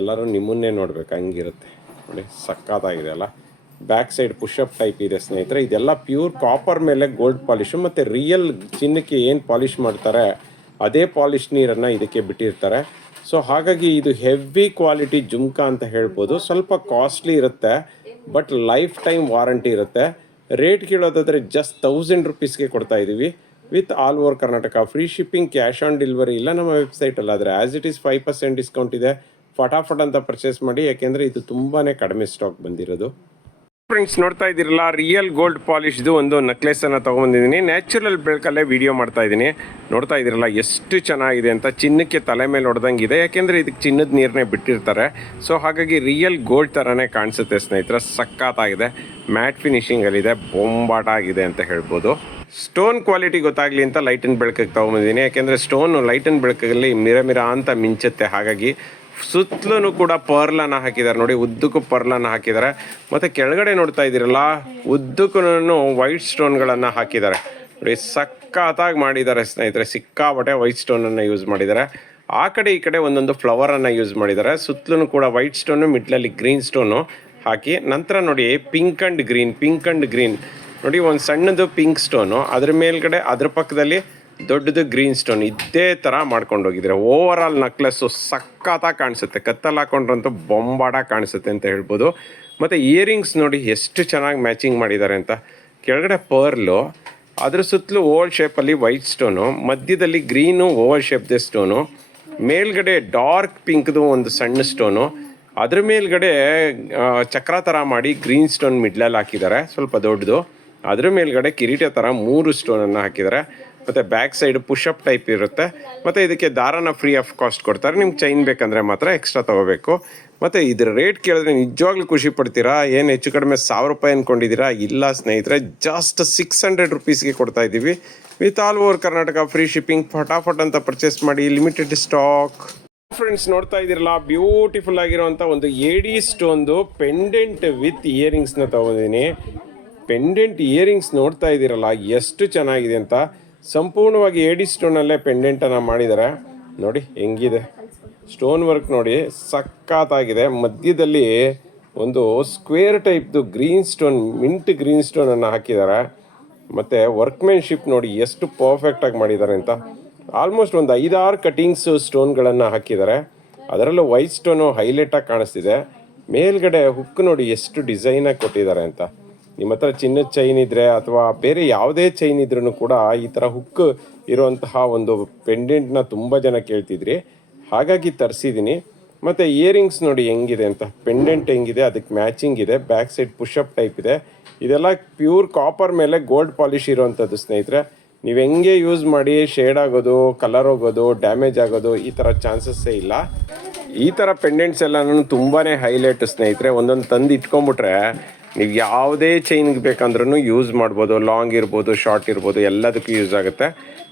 ಎಲ್ಲರೂ ನಿಮ್ಮನ್ನೇ ನೋಡ್ಬೇಕು, ಹಂಗಿರುತ್ತೆ ನೋಡಿ, ಸಕ್ಕತ್ತಾಗಿದೆ ಅಲ್ಲ. ಬ್ಯಾಕ್ ಸೈಡ್ ಪುಷಪ್ ಟೈಪ್ ಇದೆ ಸ್ನೇಹಿತರೆ. ಇದೆಲ್ಲ ಪ್ಯೂರ್ ಕಾಪರ್ ಮೇಲೆ ಗೋಲ್ಡ್ ಪಾಲಿಶು, ಮತ್ತು ರಿಯಲ್ ಚಿನ್ನಕ್ಕೆ ಏನು ಪಾಲಿಷ್ ಮಾಡ್ತಾರೆ ಅದೇ ಪಾಲಿಷ್ ನೀರನ್ನು ಇದಕ್ಕೆ ಬಿಟ್ಟಿರ್ತಾರೆ. ಸೊ ಹಾಗಾಗಿ ಇದು ಹೆವಿ ಕ್ವಾಲಿಟಿ ಜುಮ್ಕಾ ಅಂತ ಹೇಳ್ಬೋದು. ಸ್ವಲ್ಪ ಕಾಸ್ಟ್ಲಿ ಇರುತ್ತೆ, ಬಟ್ ಲೈಫ್ ಟೈಮ್ ವಾರಂಟಿ ಇರುತ್ತೆ. ರೇಟ್ ಕೇಳೋದಾದರೆ ಜಸ್ಟ್ 1000 ರುಪೀಸ್ಗೆ ಕೊಡ್ತಾ ಇದ್ದೀವಿ, with all over Karnataka. Free shipping, cash on delivery ಇಲ್ಲ ನಮ್ಮ ವೆಬ್ಸೈಟಲ್ಲಿ. ಆದರೆ ಆ್ಯಸ್ ಇಟ್ ಈಸ್ 5% ಡಿಸ್ಕೌಂಟ್ ಇದೆ. ಫಟಾಫಟ್ ಅಂತ ಪರ್ಚೇಸ್ ಮಾಡಿ, ಯಾಕೆಂದರೆ ಇದು ತುಂಬಾ ಕಡಿಮೆ ಸ್ಟಾಕ್ ಬಂದಿರೋದು. ಫ್ರೆಂಡ್ಸ್, ನೋಡ್ತಾ ಇದ್ದೀರಲ್ಲ, ರಿಯಲ್ ಗೋಲ್ಡ್ ಪಾಲಿಶ್ದು ಒಂದು ನೆಕ್ಲೆಸನ್ನು ತೊಗೊಂಬಂದಿದ್ದೀನಿ. ನ್ಯಾಚುರಲ್ ಬೆಳಕಲ್ಲೇ ವಿಡಿಯೋ ಮಾಡ್ತಾ ಇದ್ದೀನಿ. ನೋಡ್ತಾ ಇದ್ದೀರಲ್ಲ ಎಷ್ಟು ಚೆನ್ನಾಗಿದೆ ಅಂತ. ಚಿನ್ನಕ್ಕೆ ತಲೆ ಮೇಲೆ ಹೊಡೆದಂಗಿದೆ, ಯಾಕೆಂದರೆ ಇದಕ್ಕೆ ಚಿನ್ನದ ನೀರನ್ನೇ ಬಿಟ್ಟಿರ್ತಾರೆ. ಸೊ ಹಾಗಾಗಿ ರಿಯಲ್ ಗೋಲ್ಡ್ ಥರನೇ ಕಾಣಿಸುತ್ತೆ ಸ್ನೇಹಿತರೆ. ಸಖತ್ತಾಗಿದೆ, ಮ್ಯಾಟ್ ಫಿನಿಷಿಂಗಲ್ಲಿದೆ, ಬೊಂಬಾಟಾಗಿದೆ ಅಂತ ಹೇಳ್ಬೋದು. ಸ್ಟೋನ್ ಕ್ವಾಲಿಟಿ ಗೊತ್ತಾಗಲಿ ಅಂತ ಲೈಟ್ ಆ್ಯಂಡ್ ಬೆಳಕಿಗೆ ತೊಗೊಂಬಂದಿದ್ದೀನಿ, ಯಾಕೆಂದರೆ ಸ್ಟೋನು ಲೈಟ್ ಆ್ಯಂಡ್ ಬೆಳಕಲ್ಲಿ ಮಿರ ಅಂತ ಮಿಂಚುತ್ತೆ. ಹಾಗಾಗಿ ಸುತ್ತಲೂ ಕೂಡ ಪರ್ಲನ್ನು ಹಾಕಿದ್ದಾರೆ ನೋಡಿ, ಉದ್ದಕ್ಕೂ ಪರ್ಲನ್ನು ಹಾಕಿದ್ದಾರೆ. ಮತ್ತು ಕೆಳಗಡೆ ನೋಡ್ತಾ ಇದ್ದೀರಲ್ಲ, ಉದ್ದಕ್ಕೂ ವೈಟ್ ಸ್ಟೋನ್ಗಳನ್ನು ಹಾಕಿದ್ದಾರೆ ನೋಡಿ, ಸಖತ್ತಾಗಿ ಮಾಡಿದ್ದಾರೆ ಸ್ನೇಹಿತರೆ. ಸಿಕ್ಕಾಪಟ್ಟೆ ವೈಟ್ ಸ್ಟೋನನ್ನು ಯೂಸ್ ಮಾಡಿದ್ದಾರೆ. ಆ ಕಡೆ ಈ ಕಡೆ ಒಂದೊಂದು ಫ್ಲವರನ್ನು ಯೂಸ್ ಮಾಡಿದ್ದಾರೆ. ಸುತ್ತಲೂ ಕೂಡ ವೈಟ್ ಸ್ಟೋನು, ಮಿಡ್ಲಲ್ಲಿ ಗ್ರೀನ್ ಸ್ಟೋನು ಹಾಕಿ, ನಂತರ ನೋಡಿ ಪಿಂಕ್ ಆ್ಯಂಡ್ ಗ್ರೀನ್ ನೋಡಿ, ಒಂದು ಸಣ್ಣದು ಪಿಂಕ್ ಸ್ಟೋನು, ಅದ್ರ ಮೇಲ್ಗಡೆ ಅದ್ರ ಪಕ್ಕದಲ್ಲಿ ದೊಡ್ಡದು ಗ್ರೀನ್ ಸ್ಟೋನ್. ಇದೇ ಥರ ಮಾಡ್ಕೊಂಡು ಹೋಗಿದ್ರೆ ಓವರ್ ಆಲ್ ನೆಕ್ಲೆಸ್ಸು ಸಖತ್ತಾಗಿ ಕಾಣಿಸುತ್ತೆ. ಕತ್ತಲ್ಲಿ ಹಾಕೊಂಡ್ರಂತೂ ಬೊಂಬಾಟಾಗಿ ಕಾಣಿಸುತ್ತೆ ಅಂತ ಹೇಳ್ಬೋದು. ಮತ್ತು ಇಯರಿಂಗ್ಸ್ ನೋಡಿ ಎಷ್ಟು ಚೆನ್ನಾಗಿ ಮ್ಯಾಚಿಂಗ್ ಮಾಡಿದ್ದಾರೆ ಅಂತ. ಕೆಳಗಡೆ ಪರ್ಲು, ಅದ್ರ ಸುತ್ತಲೂ ಓವಲ್ ಶೇಪಲ್ಲಿ ವೈಟ್ ಸ್ಟೋನು, ಮಧ್ಯದಲ್ಲಿ ಗ್ರೀನು ಓವಲ್ ಶೇಪ್ದೆ ಸ್ಟೋನು, ಮೇಲ್ಗಡೆ ಡಾರ್ಕ್ ಪಿಂಕ್ದು ಒಂದು ಸಣ್ಣ ಸ್ಟೋನು, ಅದ್ರ ಮೇಲ್ಗಡೆ ಚಕ್ರ ಥರ ಮಾಡಿ ಗ್ರೀನ್ ಸ್ಟೋನ್ ಮಿಡ್ಲಲ್ಲಿ ಹಾಕಿದ್ದಾರೆ, ಸ್ವಲ್ಪ ದೊಡ್ಡದು. ಅದ್ರ ಮೇಲ್ಗಡೆ ಕಿರೀಟ ಥರ 3 ಸ್ಟೋನನ್ನು ಹಾಕಿದ್ದಾರೆ. ಮತ್ತು ಬ್ಯಾಕ್ ಸೈಡ್ ಪುಷಪ್ ಟೈಪ್ ಇರುತ್ತೆ. ಮತ್ತು ಇದಕ್ಕೆ ದಾರನ ಫ್ರೀ ಆಫ್ ಕಾಸ್ಟ್ ಕೊಡ್ತಾರೆ. ನಿಮ್ಗೆ ಚೈನ್ ಬೇಕಂದರೆ ಮಾತ್ರ ಎಕ್ಸ್ಟ್ರಾ ತೊಗೋಬೇಕು. ಮತ್ತು ಇದ್ರ ರೇಟ್ ಕೇಳಿದ್ರೆ ನಿಜವಾಗ್ಲೂ ಖುಷಿ ಪಡ್ತೀರಾ. ಏನು ಹೆಚ್ಚು ಕಡಿಮೆ 1000 ರೂಪಾಯಿ ಅಂದ್ಕೊಂಡಿದ್ದೀರಾ? ಇಲ್ಲ ಸ್ನೇಹಿತರೆ, ಜಸ್ಟ್ 600 ರುಪೀಸ್ಗೆ ಕೊಡ್ತಾ ಇದ್ದೀವಿ, with all over Karnataka free shipping. ಫಟಾಫಟ್ ಅಂತ ಪರ್ಚೇಸ್ ಮಾಡಿ, ಲಿಮಿಟೆಡ್ ಸ್ಟಾಕ್. ಫ್ರೆಂಡ್ಸ್, ನೋಡ್ತಾ ಇದ್ದೀರಲ್ಲ, ಬ್ಯೂಟಿಫುಲ್ ಆಗಿರೋಂಥ ಒಂದು ಏಡಿ ಸ್ಟೋನ್ದು ಪೆಂಡೆಂಟ್ ವಿತ್ ಇಯರಿಂಗ್ಸ್ನ ತೊಗೊಂಡಿದ್ದೀನಿ. ಪೆಂಡೆಂಟ್ ಇಯರಿಂಗ್ಸ್ ನೋಡ್ತಾ ಇದ್ದೀರಲ್ಲ ಎಷ್ಟು ಚೆನ್ನಾಗಿದೆ ಅಂತ. ಸಂಪೂರ್ಣವಾಗಿ ಏಡಿ ಸ್ಟೋನಲ್ಲೇ ಪೆಂಡೆಂಟನ್ನು ಮಾಡಿದ್ದಾರೆ. ನೋಡಿ ಹೆಂಗಿದೆ ಸ್ಟೋನ್ ವರ್ಕ್, ನೋಡಿ ಸಖತ್ತಾಗಿದೆ. ಮಧ್ಯದಲ್ಲಿ ಒಂದು ಸ್ಕ್ವೇರ್ ಟೈಪ್ದು ಗ್ರೀನ್ ಸ್ಟೋನ್, ಮಿಂಟ್ ಗ್ರೀನ್ ಸ್ಟೋನನ್ನು ಹಾಕಿದ್ದಾರೆ. ಮತ್ತು ವರ್ಕ್ಮೆನ್ಶಿಪ್ ನೋಡಿ ಎಷ್ಟು ಪರ್ಫೆಕ್ಟಾಗಿ ಮಾಡಿದ್ದಾರೆ ಅಂತ. ಆಲ್ಮೋಸ್ಟ್ ಒಂದು 5-6 ಕಟಿಂಗ್ಸ್ ಸ್ಟೋನ್ಗಳನ್ನು ಹಾಕಿದ್ದಾರೆ. ಅದರಲ್ಲೂ ವೈಟ್ ಸ್ಟೋನು ಹೈಲೈಟಾಗಿ ಕಾಣಿಸ್ತಿದೆ. ಮೇಲ್ಗಡೆ ಹುಕ್ ನೋಡಿ ಎಷ್ಟು ಡಿಸೈನಾಗಿ ಕೊಟ್ಟಿದ್ದಾರೆ ಅಂತ. ನಿಮ್ಮ ಹತ್ರ ಚಿನ್ನದ ಚೈನ್ ಇದ್ದರೆ ಅಥವಾ ಬೇರೆ ಯಾವುದೇ ಚೈನ್ ಇದ್ರೂ ಕೂಡ ಈ ಥರ ಹುಕ್ ಇರುವಂತಹ ಒಂದು ಪೆಂಡೆಂಟ್ನ ತುಂಬ ಜನ ಕೇಳ್ತಿದ್ರಿ, ಹಾಗಾಗಿ ತರಿಸಿದ್ದೀನಿ. ಮತ್ತು ಇಯರಿಂಗ್ಸ್ ನೋಡಿ ಹೆಂಗಿದೆ ಅಂತ. ಪೆಂಡೆಂಟ್ ಹೆಂಗಿದೆ ಅದಕ್ಕೆ ಮ್ಯಾಚಿಂಗ್ ಇದೆ. ಬ್ಯಾಕ್ ಸೈಡ್ ಪುಷಪ್ ಟೈಪ್ ಇದೆ. ಇದೆಲ್ಲ ಪ್ಯೂರ್ ಕಾಪರ್ ಮೇಲೆ ಗೋಲ್ಡ್ ಪಾಲಿಶ್ ಇರೋವಂಥದ್ದು ಸ್ನೇಹಿತರೆ. ನೀವು ಹೆಂಗೆ ಯೂಸ್ ಮಾಡಿ ಶೇಡ್ ಆಗೋದು, ಕಲರ್ ಹೋಗೋದು, ಡ್ಯಾಮೇಜ್ ಆಗೋದು ಈ ಥರ ಚಾನ್ಸಸ್ಸೇ ಇಲ್ಲ. ಈ ಥರ ಪೆಂಡೆಂಟ್ಸ್ ಎಲ್ಲನೂ ತುಂಬಾ ಹೈಲೈಟ್ ಸ್ನೇಹಿತರೆ. ಒಂದೊಂದು ತಂದು ಇಟ್ಕೊಂಬಿಟ್ರೆ ನೀವು ಯಾವುದೇ ಚೈನ್ಗೆ ಬೇಕಂದ್ರೂ ಯೂಸ್ ಮಾಡ್ಬೋದು. ಲಾಂಗ್ ಇರ್ಬೋದು, ಶಾರ್ಟ್ ಇರ್ಬೋದು, ಎಲ್ಲದಕ್ಕೂ ಯೂಸ್ ಆಗುತ್ತೆ.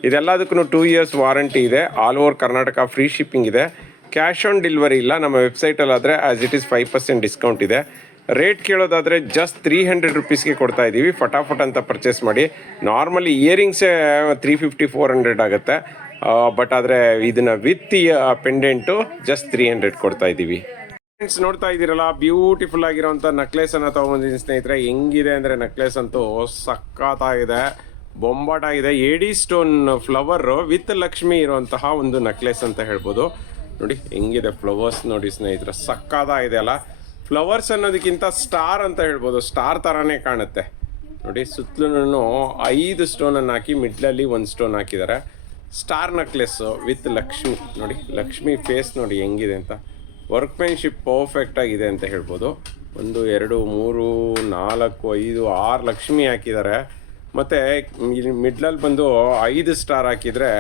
ಇದೆಲ್ಲದಕ್ಕೂ 2 years ವಾರಂಟಿ ಇದೆ. All over Karnataka free shipping ಇದೆ. ಕ್ಯಾಶ್ ಆನ್ ಡೆಲಿವರಿ ಇಲ್ಲ. ನಮ್ಮ ವೆಬ್ಸೈಟಲ್ಲಾದರೆ ಆ್ಯಸ್ ಇಟ್ ಈಸ್ 5% ಡಿಸ್ಕೌಂಟ್ ಇದೆ. ರೇಟ್ ಕೇಳೋದಾದರೆ ಜಸ್ಟ್ 300 ರುಪೀಸ್ಗೆ ಕೊಡ್ತಾ ಇದ್ದೀವಿ. ಫಟಾಫಟ್ ಅಂತ ಪರ್ಚೇಸ್ ಮಾಡಿ. ನಾರ್ಮಲಿ ಇಯರಿಂಗ್ಸೇ 350-400 ಆಗುತ್ತೆ. ಬಟ್ ಆದರೆ ಇದನ್ನು ವಿತ್ ಪೆಂಡೆಂಟು ಜಸ್ಟ್ 300 ಕೊಡ್ತಾ ಇದ್ದೀವಿ. ಫ್ರೆಂಡ್ಸ್ ನೋಡ್ತಾ ಇದ್ದೀರಲ್ಲ, ಬ್ಯೂಟಿಫುಲ್ ಆಗಿರೋಂಥ ನೆಕ್ಲೆಸನ್ನು ತೊಗೊಂಬಂದಿದ್ದೀನಿ ಸ್ನೇಹಿತರೆ. ಹೆಂಗಿದೆ ಅಂದರೆ ನೆಕ್ಲೆಸ್ ಅಂತೂ ಸಖತ್ತಾಗಿದೆ, ಬೊಂಬಾಟಾಗಿದೆ. ಏಡಿ ಸ್ಟೋನ್ ಫ್ಲವರ್ ವಿತ್ ಲಕ್ಷ್ಮಿ ಇರುವಂತಹ ಒಂದು ನೆಕ್ಲೆಸ್ ಅಂತ ಹೇಳ್ಬೋದು. ನೋಡಿ ಹೆಂಗಿದೆ ಫ್ಲವರ್ಸ್ ನೋಡಿ ಸ್ನೇಹಿತರೆ, ಸಖತ್ತಾಗಿದೆ ಅಲ್ಲ. ಫ್ಲವರ್ಸ್ ಅನ್ನೋದಕ್ಕಿಂತ ಸ್ಟಾರ್ ಅಂತ ಹೇಳ್ಬೋದು. ಸ್ಟಾರ್ ಥರನೇ ಕಾಣುತ್ತೆ ನೋಡಿ. ಸುತ್ತಲೂ 5 ಸ್ಟೋನನ್ನು ಹಾಕಿ ಮಿಡ್ಲಲ್ಲಿ 1 ಸ್ಟೋನ್ ಹಾಕಿದ್ದಾರೆ. Star necklace with Lakshmi. ನೋಡಿ ಲಕ್ಷ್ಮಿ ಫೇಸ್ ನೋಡಿ ಹೆಂಗಿದೆ ಅಂತ. ವರ್ಕ್ಮೆನ್ಶಿಪ್ ಪರ್ಫೆಕ್ಟ್ ಆಗಿದೆ ಅಂತ ಹೇಳ್ಬೋದು. 1 2 3 4 5 6 ಲಕ್ಷ್ಮಿ ಹಾಕಿದ್ದಾರೆ. ಮತ್ತು ಇಲ್ಲಿ ಮಿಡ್ಲಲ್ಲಿ ಬಂದು 5 ಸ್ಟಾರ್ ಹಾಕಿದರೆ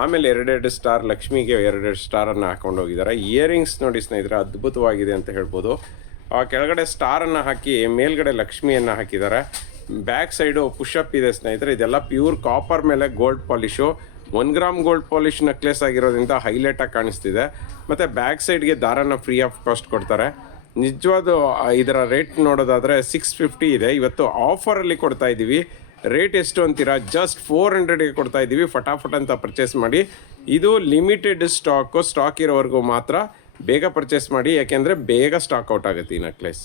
ಆಮೇಲೆ 2 ಸ್ಟಾರ್ ಲಕ್ಷ್ಮಿಗೆ 2 ಸ್ಟಾರನ್ನು ಹಾಕೊಂಡು ಹೋಗಿದ್ದಾರೆ. ಇಯರಿಂಗ್ಸ್ ನೋಡಿ ಸ್ನೇಹಿತರೆ, ಅದ್ಭುತವಾಗಿದೆ ಅಂತ ಹೇಳ್ಬೋದು. ಆ ಕೆಳಗಡೆ ಸ್ಟಾರನ್ನು ಹಾಕಿ ಮೇಲ್ಗಡೆ ಲಕ್ಷ್ಮಿಯನ್ನು ಹಾಕಿದ್ದಾರೆ. ಬ್ಯಾಕ್ ಸೈಡು ಪುಷಪ್ ಇದೆ ಸ್ನೇಹಿತರೆ. ಇದೆಲ್ಲ ಪ್ಯೂರ್ ಕಾಪರ್ ಮೇಲೆ gold polish. 1 gram gold polish necklace ಆಗಿರೋದ್ರಿಂದ ಹೈಲೈಟಾಗಿ ಕಾಣಿಸ್ತಿದೆ. ಮತ್ತು ಬ್ಯಾಕ್ ಸೈಡ್ಗೆ ದಾರನ ಫ್ರೀ ಆಫ್ ಕಾಸ್ಟ್ ಕೊಡ್ತಾರೆ. ನಿಜವಾದ ಇದರ ರೇಟ್ ನೋಡೋದಾದರೆ 650 ಇದೆ. ಇವತ್ತು ಆಫರಲ್ಲಿ ಕೊಡ್ತಾ ಇದ್ದೀವಿ. ರೇಟ್ ಎಷ್ಟು ಅಂತೀರಾ? ಜಸ್ಟ್ 400ಗೆ ಕೊಡ್ತಾ ಇದ್ದೀವಿ. ಫಟಾಫಟ್ ಅಂತ ಪರ್ಚೇಸ್ ಮಾಡಿ. ಇದು ಲಿಮಿಟೆಡ್ ಸ್ಟಾಕ್ ಇರೋವರೆಗೂ ಮಾತ್ರ ಬೇಗ ಪರ್ಚೇಸ್ ಮಾಡಿ, ಯಾಕೆಂದರೆ ಬೇಗ ಸ್ಟಾಕ್ ಔಟ್ ಆಗುತ್ತೆ ಈ ನೆಕ್ಲೆಸ್.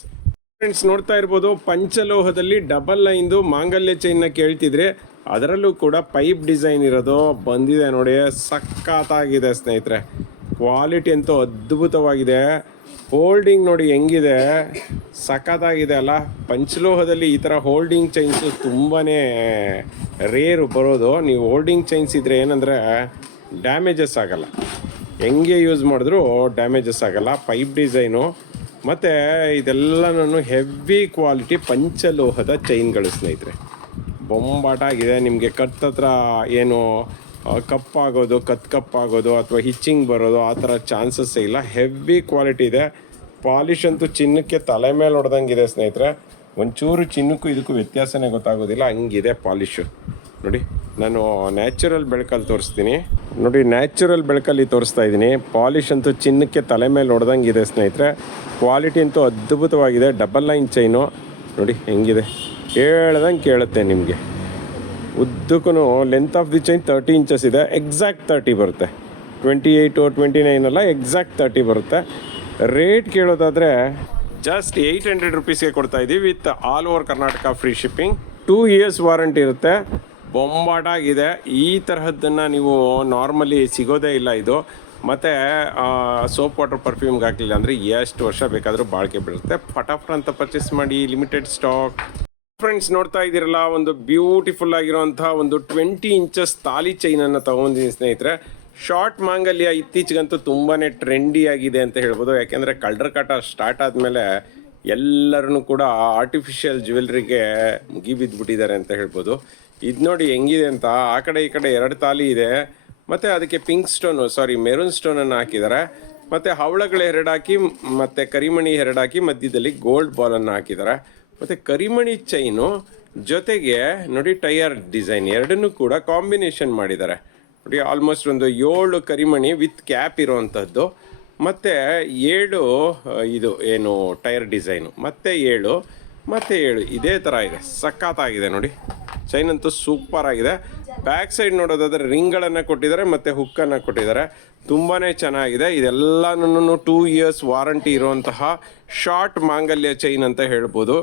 ಫ್ರೆಂಡ್ಸ್ ನೋಡ್ತಾ ಇರ್ಬೋದು, ಪಂಚಲೋಹದಲ್ಲಿ ಡಬಲ್ ಲೈನ್ದು ಮಾಂಗಲ್ಯ ಚೈನ್ನ ಕೇಳ್ತಿದ್ರೆ ಅದರಲ್ಲೂ ಕೂಡ ಪೈಪ್ ಡಿಸೈನ್ ಇರೋದು ಬಂದಿದೆ ನೋಡಿ. ಸಖತ್ತಾಗಿದೆ ಸ್ನೇಹಿತರೆ, ಕ್ವಾಲಿಟಿ ಅಂತೂ ಅದ್ಭುತವಾಗಿದೆ. ಹೋಲ್ಡಿಂಗ್ ನೋಡಿ ಹೆಂಗಿದೆ, ಸಖತ್ತಾಗಿದೆ ಅಲ್ಲ. ಪಂಚಲೋಹದಲ್ಲಿ ಈ ಥರ ಹೋಲ್ಡಿಂಗ್ ಚೈನ್ಸು ತುಂಬಾ ರೇರು ಬರೋದು. ನೀವು ಹೋಲ್ಡಿಂಗ್ ಚೈನ್ಸ್ ಇದ್ದರೆ ಏನಂದರೆ ಡ್ಯಾಮೇಜಸ್ ಆಗೋಲ್ಲ, ಹೆಂಗೆ ಯೂಸ್ ಮಾಡಿದ್ರೂ ಡ್ಯಾಮೇಜಸ್ ಆಗೋಲ್ಲ. ಪೈಪ್ ಡಿಸೈನು ಮತ್ತು ಇದೆಲ್ಲನೂ ಹೆವಿ ಕ್ವಾಲಿಟಿ ಪಂಚಲೋಹದ ಚೈನ್ಗಳು ಸ್ನೇಹಿತರೆ. ಬೊಂಬಾಟಾಗಿದೆ. ನಿಮಗೆ ಕತ್ತತ್ರ ಏನು ಕಪ್ಪಾಗೋದು, ಕಪ್ಪಾಗೋದು ಅಥವಾ ಹಿಚ್ಚಿಂಗ್ ಬರೋದು ಆ ಥರ ಚಾನ್ಸಸ್ಸೇ ಇಲ್ಲ. ಹೆವಿ ಕ್ವಾಲಿಟಿ ಇದೆ. ಪಾಲಿಶ್ ಅಂತೂ ಚಿನ್ನಕ್ಕೆ ತಲೆ ಮೇಲೆ ಹೊಡೆದಂಗಿದೆ ಸ್ನೇಹಿತರೆ. ಒಂಚೂರು ಚಿನ್ನಕ್ಕೂ ಇದಕ್ಕೂ ವ್ಯತ್ಯಾಸನೇ ಗೊತ್ತಾಗೋದಿಲ್ಲ, ಹಂಗಿದೆ ಪಾಲಿಶು. ನೋಡಿ ನಾನು ನ್ಯಾಚುರಲ್ ಬೆಳಕಲ್ಲಿ ತೋರಿಸ್ತೀನಿ ನೋಡಿ. ನ್ಯಾಚುರಲ್ ಬೆಳಕಲ್ಲಿ ತೋರಿಸ್ತಾ ಇದ್ದೀನಿ. ಪಾಲಿಶ್ ಅಂತೂ ಚಿನ್ನಕ್ಕೆ ತಲೆ ಮೇಲೆ ಹೊಡೆದಂಗಿದೆ ಸ್ನೇಹಿತರೆ. ಕ್ವಾಲಿಟಿ ಅಂತೂ ಅದ್ಭುತವಾಗಿದೆ. ಡಬಲ್ ಲೈನ್ ಚೈನು ನೋಡಿ ಹೆಂಗಿದೆ, ಹೇಳ್ದಂಗೆ ಕೇಳುತ್ತೆ ನಿಮಗೆ. ಉದ್ದಕ್ಕೂ length of the chain 30 inches ಇದೆ. ಎಕ್ಸಾಕ್ಟ್ 30 ಬರುತ್ತೆ. 28 29 ಅಲ್ಲ, ಎಕ್ಸಾಕ್ಟ್ 30 ಬರುತ್ತೆ. ರೇಟ್ ಕೇಳೋದಾದರೆ ಜಸ್ಟ್ 800 ರುಪೀಸ್ಗೆ ಕೊಡ್ತಾ ಇದ್ದೀವಿ with all over Karnataka free shipping. 2 years warranty ಇರುತ್ತೆ. ಬೊಂಬಾಟಾಗಿದೆ. ಈ ತರಹದ್ದನ್ನು ನೀವು ನಾರ್ಮಲಿ ಸಿಗೋದೇ ಇಲ್ಲ ಇದು. ಮತ್ತು ಸೋಪ್ ವಾಟರ್ ಪರ್ಫ್ಯೂಮ್ಗೆ ಹಾಕಲಿಲ್ಲ ಅಂದರೆ ಎಷ್ಟು ವರ್ಷ ಬೇಕಾದರೂ ಬಾಳಿಕೆ ಬೀಳುತ್ತೆ. ಫಟಾಫಟ್ ಅಂತ ಪರ್ಚೇಸ್ ಮಾಡಿ, ಲಿಮಿಟೆಡ್ ಸ್ಟಾಕ್. ಫ್ರೆಂಡ್ಸ್ ನೋಡ್ತಾ ಇದ್ದೀರಲ್ಲ, ಒಂದು ಬ್ಯೂಟಿಫುಲ್ ಆಗಿರೋಂಥ ಒಂದು 20 ಇಂಚಸ್ ತಾಲಿ ಚೈನನ್ನು ತೊಗೊಂಡಿದ್ದೀನಿ ಸ್ನೇಹಿತರೆ. ಶಾರ್ಟ್ ಮಾಂಗಲ್ಯ ಇತ್ತೀಚೆಗಂತೂ ತುಂಬಾ ಟ್ರೆಂಡಿ ಆಗಿದೆ ಅಂತ ಹೇಳ್ಬೋದು. ಯಾಕೆಂದರೆ ಕಳ್ಳರ ಕಾಟ ಸ್ಟಾರ್ಟ್ ಆದಮೇಲೆ ಎಲ್ಲರೂ ಕೂಡ ಆರ್ಟಿಫಿಷಿಯಲ್ ಜ್ಯುವೆಲ್ರಿಗೆ ಮುಗಿಬಿದ್ದುಬಿಟ್ಟಿದ್ದಾರೆ ಅಂತ ಹೇಳ್ಬೋದು. ಇದು ನೋಡಿ ಹೆಂಗಿದೆ ಅಂತ. ಆ ಕಡೆ ಈ ಕಡೆ 2 ತಾಲಿ ಇದೆ. ಮತ್ತು ಅದಕ್ಕೆ ಮೆರೂನ್ ಸ್ಟೋನನ್ನು ಹಾಕಿದ್ದಾರೆ. ಮತ್ತು ಹವಳಗಳು 2 ಹಾಕಿ ಮತ್ತು ಕರಿಮಣಿ 2 ಹಾಕಿ ಮಧ್ಯದಲ್ಲಿ ಗೋಲ್ಡ್ ಬಾಲನ್ನು ಹಾಕಿದ್ದಾರೆ. ಮತ್ತು ಕರಿಮಣಿ ಚೈನು ಜೊತೆಗೆ ನೋಡಿ ಟೈರ್ ಡಿಸೈನ್ ಎರಡನ್ನೂ ಕೂಡ ಕಾಂಬಿನೇಷನ್ ಮಾಡಿದ್ದಾರೆ ನೋಡಿ. ಆಲ್ಮೋಸ್ಟ್ ಒಂದು 7 ಕರಿಮಣಿ ವಿತ್ ಕ್ಯಾಪ್ ಇರೋವಂಥದ್ದು, ಮತ್ತು 7 ಇದು ಏನು ಟೈರ್ ಡಿಸೈನು, ಮತ್ತು 7 ಮತ್ತು 7 ಇದೇ ಥರ ಇದೆ. ಸಖತ್ತಾಗಿದೆ ನೋಡಿ, ಚೈನ್ ಅಂತೂ ಸೂಪರ್ ಆಗಿದೆ. ಬ್ಯಾಕ್ ಸೈಡ್ ನೋಡೋದಾದರೆ ರಿಂಗ್ಗಳನ್ನು ಕೊಟ್ಟಿದ್ದಾರೆ ಮತ್ತು ಹುಕ್ಕನ್ನು ಕೊಟ್ಟಿದ್ದಾರೆ. ತುಂಬಾ ಚೆನ್ನಾಗಿದೆ. ಇದೆಲ್ಲನೂ 2 years ವಾರಂಟಿ ಇರುವಂತಹ ಶಾರ್ಟ್ ಮಾಂಗಲ್ಯ ಚೈನ್ ಅಂತ ಹೇಳ್ಬೋದು.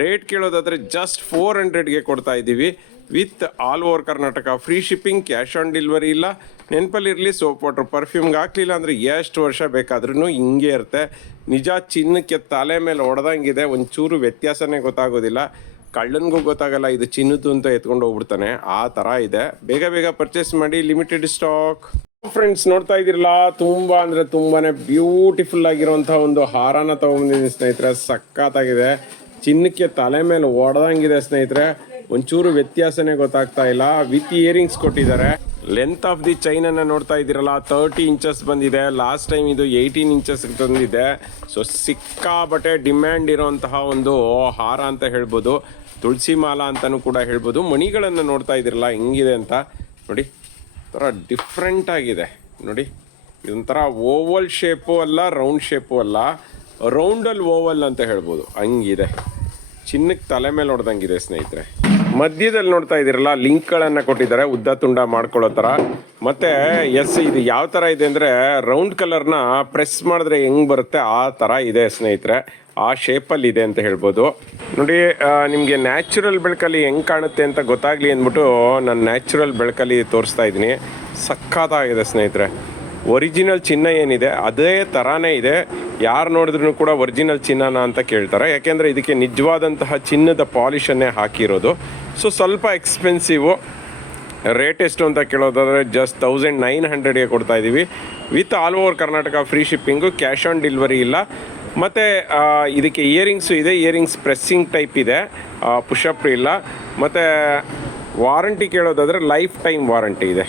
ರೇಟ್ ಕೇಳೋದಾದರೆ ಜಸ್ಟ್ 400ಗೆ ಕೊಡ್ತಾ ಇದ್ದೀವಿ with all over Karnataka free shipping, cash on delivery ಇಲ್ಲ. ನೆನಪಲ್ಲಿರಲಿ, ಸೋಪ್ ವಾಟರ್ ಪರ್ಫ್ಯೂಮ್ಗೆ ಹಾಕ್ಲಿಲ್ಲ ಅಂದರೆ ಎಷ್ಟು ವರ್ಷ ಬೇಕಾದ್ರೂ ಹಿಂಗೆ ಇರುತ್ತೆ. ನಿಜ ಚಿನ್ನಕ್ಕೆ ತಲೆ ಮೇಲೆ ಹೊಡೆದಂಗಿದೆ, ಒಂಚೂರು ವ್ಯತ್ಯಾಸನೇ ಗೊತ್ತಾಗೋದಿಲ್ಲ. ಕಳ್ಳನಿಗೂ ಗೊತ್ತಾಗಲ್ಲ ಇದು ಚಿನ್ನದ್ದು ಅಂತ ಎತ್ಕೊಂಡು ಹೋಗ್ಬಿಡ್ತಾನೆ, ಆ ಥರ ಇದೆ. ಬೇಗ ಬೇಗ ಪರ್ಚೇಸ್ ಮಾಡಿ, ಲಿಮಿಟೆಡ್ ಸ್ಟಾಕ್. ಫ್ರೆಂಡ್ಸ್ ನೋಡ್ತಾ ಇದ್ದೀರಲ್ಲ, ತುಂಬ ಅಂದರೆ ತುಂಬಾ ಬ್ಯೂಟಿಫುಲ್ ಆಗಿರುವಂಥ ಒಂದು ಹಾರನ ತೊಗೊಂಬಂದಿದ್ದೀನಿ ಸ್ನೇಹಿತರೆ. ಸಖತ್ತಾಗಿದೆ, ಚಿನ್ನಕ್ಕೆ ತಲೆ ಮೇಲೆ ಹೊಡೆದಂಗಿದೆ ಸ್ನೇಹಿತರೆ. ಒಂಚೂರು ವ್ಯತ್ಯಾಸನೇ ಗೊತ್ತಾಗ್ತಾ ಇಲ್ಲ. ವಿತ್ ಇಯರಿಂಗ್ಸ್ ಕೊಟ್ಟಿದ್ದಾರೆ. ಲೆಂತ್ ಆಫ್ ದಿ ಚೈನನ್ನು ನೋಡ್ತಾ ಇದ್ದೀರಲ್ಲ, 30 inches ಬಂದಿದೆ. ಲಾಸ್ಟ್ ಟೈಮ್ ಇದು 18 inches ಬಂದಿದೆ. ಸೊ ಸಿಕ್ಕಾಬಟ್ಟೆ ಡಿಮ್ಯಾಂಡ್ ಇರೋಂತಹ ಒಂದು ಹಾರ ಅಂತ ಹೇಳ್ಬೋದು, ತುಳಸಿ ಮಾಲ ಅಂತಲೂ ಕೂಡ ಹೇಳ್ಬೋದು. ಮಣಿಗಳನ್ನು ನೋಡ್ತಾ ಇದ್ದೀರಲ್ಲ ಹೆಂಗಿದೆ ಅಂತ ನೋಡಿ, ಥರ ಡಿಫ್ರೆಂಟ್ ಆಗಿದೆ ನೋಡಿ. ಇದೊಂಥರ ಓವಲ್ ಶೇಪು ಅಲ್ಲ, ರೌಂಡ್ ಶೇಪು ಅಲ್ಲ, ರೌಂಡಲ್ಲಿ ಓವಲ್ ಅಂತ ಹೇಳ್ಬೋದು, ಹಂಗಿದೆ. ಚಿನ್ನಕ್ಕೆ ತಲೆ ಮೇಲೆ ಹೊಡೆದಂಗಿದೆ ಸ್ನೇಹಿತರೆ. ಮಧ್ಯದಲ್ಲಿ ನೋಡ್ತಾ ಇದ್ದೀರಲ್ಲ, ಲಿಂಕ್ಗಳನ್ನು ಕೊಟ್ಟಿದ್ದಾರೆ ಉದ್ದ ತುಂಡ ಮಾಡ್ಕೊಳ್ಳೋ ಥರ. ಮತ್ತು ಇದು ಯಾವ ಥರ ಇದೆ ಅಂದರೆ, ರೌಂಡ್ ಕಲರ್ನ ಪ್ರೆಸ್ ಮಾಡಿದ್ರೆ ಹೆಂಗೆ ಬರುತ್ತೆ ಆ ಥರ ಇದೆ ಸ್ನೇಹಿತರೆ. ಆ ಶೇಪಲ್ಲಿ ಇದೆ ಅಂತ ಹೇಳ್ಬೋದು. ನೋಡಿ, ನಿಮಗೆ ನ್ಯಾಚುರಲ್ ಬೆಳಕಲ್ಲಿ ಹೆಂಗೆ ಕಾಣುತ್ತೆ ಅಂತ ಗೊತ್ತಾಗಲಿ ಅಂದ್ಬಿಟ್ಟು ನಾನು ನ್ಯಾಚುರಲ್ ಬೆಳಕಲ್ಲಿ ತೋರಿಸ್ತಾ ಇದ್ದೀನಿ. ಸಖತ್ತಾಗಿದೆ ಸ್ನೇಹಿತರೆ. ಒರಿಜಿನಲ್ ಚಿನ್ನ ಏನಿದೆ ಅದೇ ಥರನೇ ಇದೆ. ಯಾರು ನೋಡಿದ್ರೂ ಕೂಡ ಒರಿಜಿನಲ್ ಚಿನ್ನನ ಅಂತ ಕೇಳ್ತಾರೆ, ಯಾಕೆಂದರೆ ಇದಕ್ಕೆ ನಿಜವಾದಂತಹ ಚಿನ್ನದ ಪಾಲಿಷನ್ನೇ ಹಾಕಿರೋದು. ಸೊ ಸ್ವಲ್ಪ ಎಕ್ಸ್ಪೆನ್ಸಿವು. ರೇಟ್ ಎಷ್ಟು ಅಂತ ಕೇಳೋದಾದರೆ ಜಸ್ಟ್ 1900ಗೆ ಕೊಡ್ತಾ ಇದ್ದೀವಿ with all over Karnataka free shipping, cash on delivery ಇಲ್ಲ. ಮತ್ತು ಇದಕ್ಕೆ ಇಯರಿಂಗ್ಸು ಇದೆ, ಇಯರಿಂಗ್ಸ್ ಪ್ರೆಸ್ಸಿಂಗ್ ಟೈಪ್ ಇದೆ, ಪುಷಪ್ ಇಲ್ಲ. ಮತ್ತು ವಾರಂಟಿ ಕೇಳೋದಾದರೆ ಲೈಫ್ ಟೈಮ್ ವಾರಂಟಿ ಇದೆ.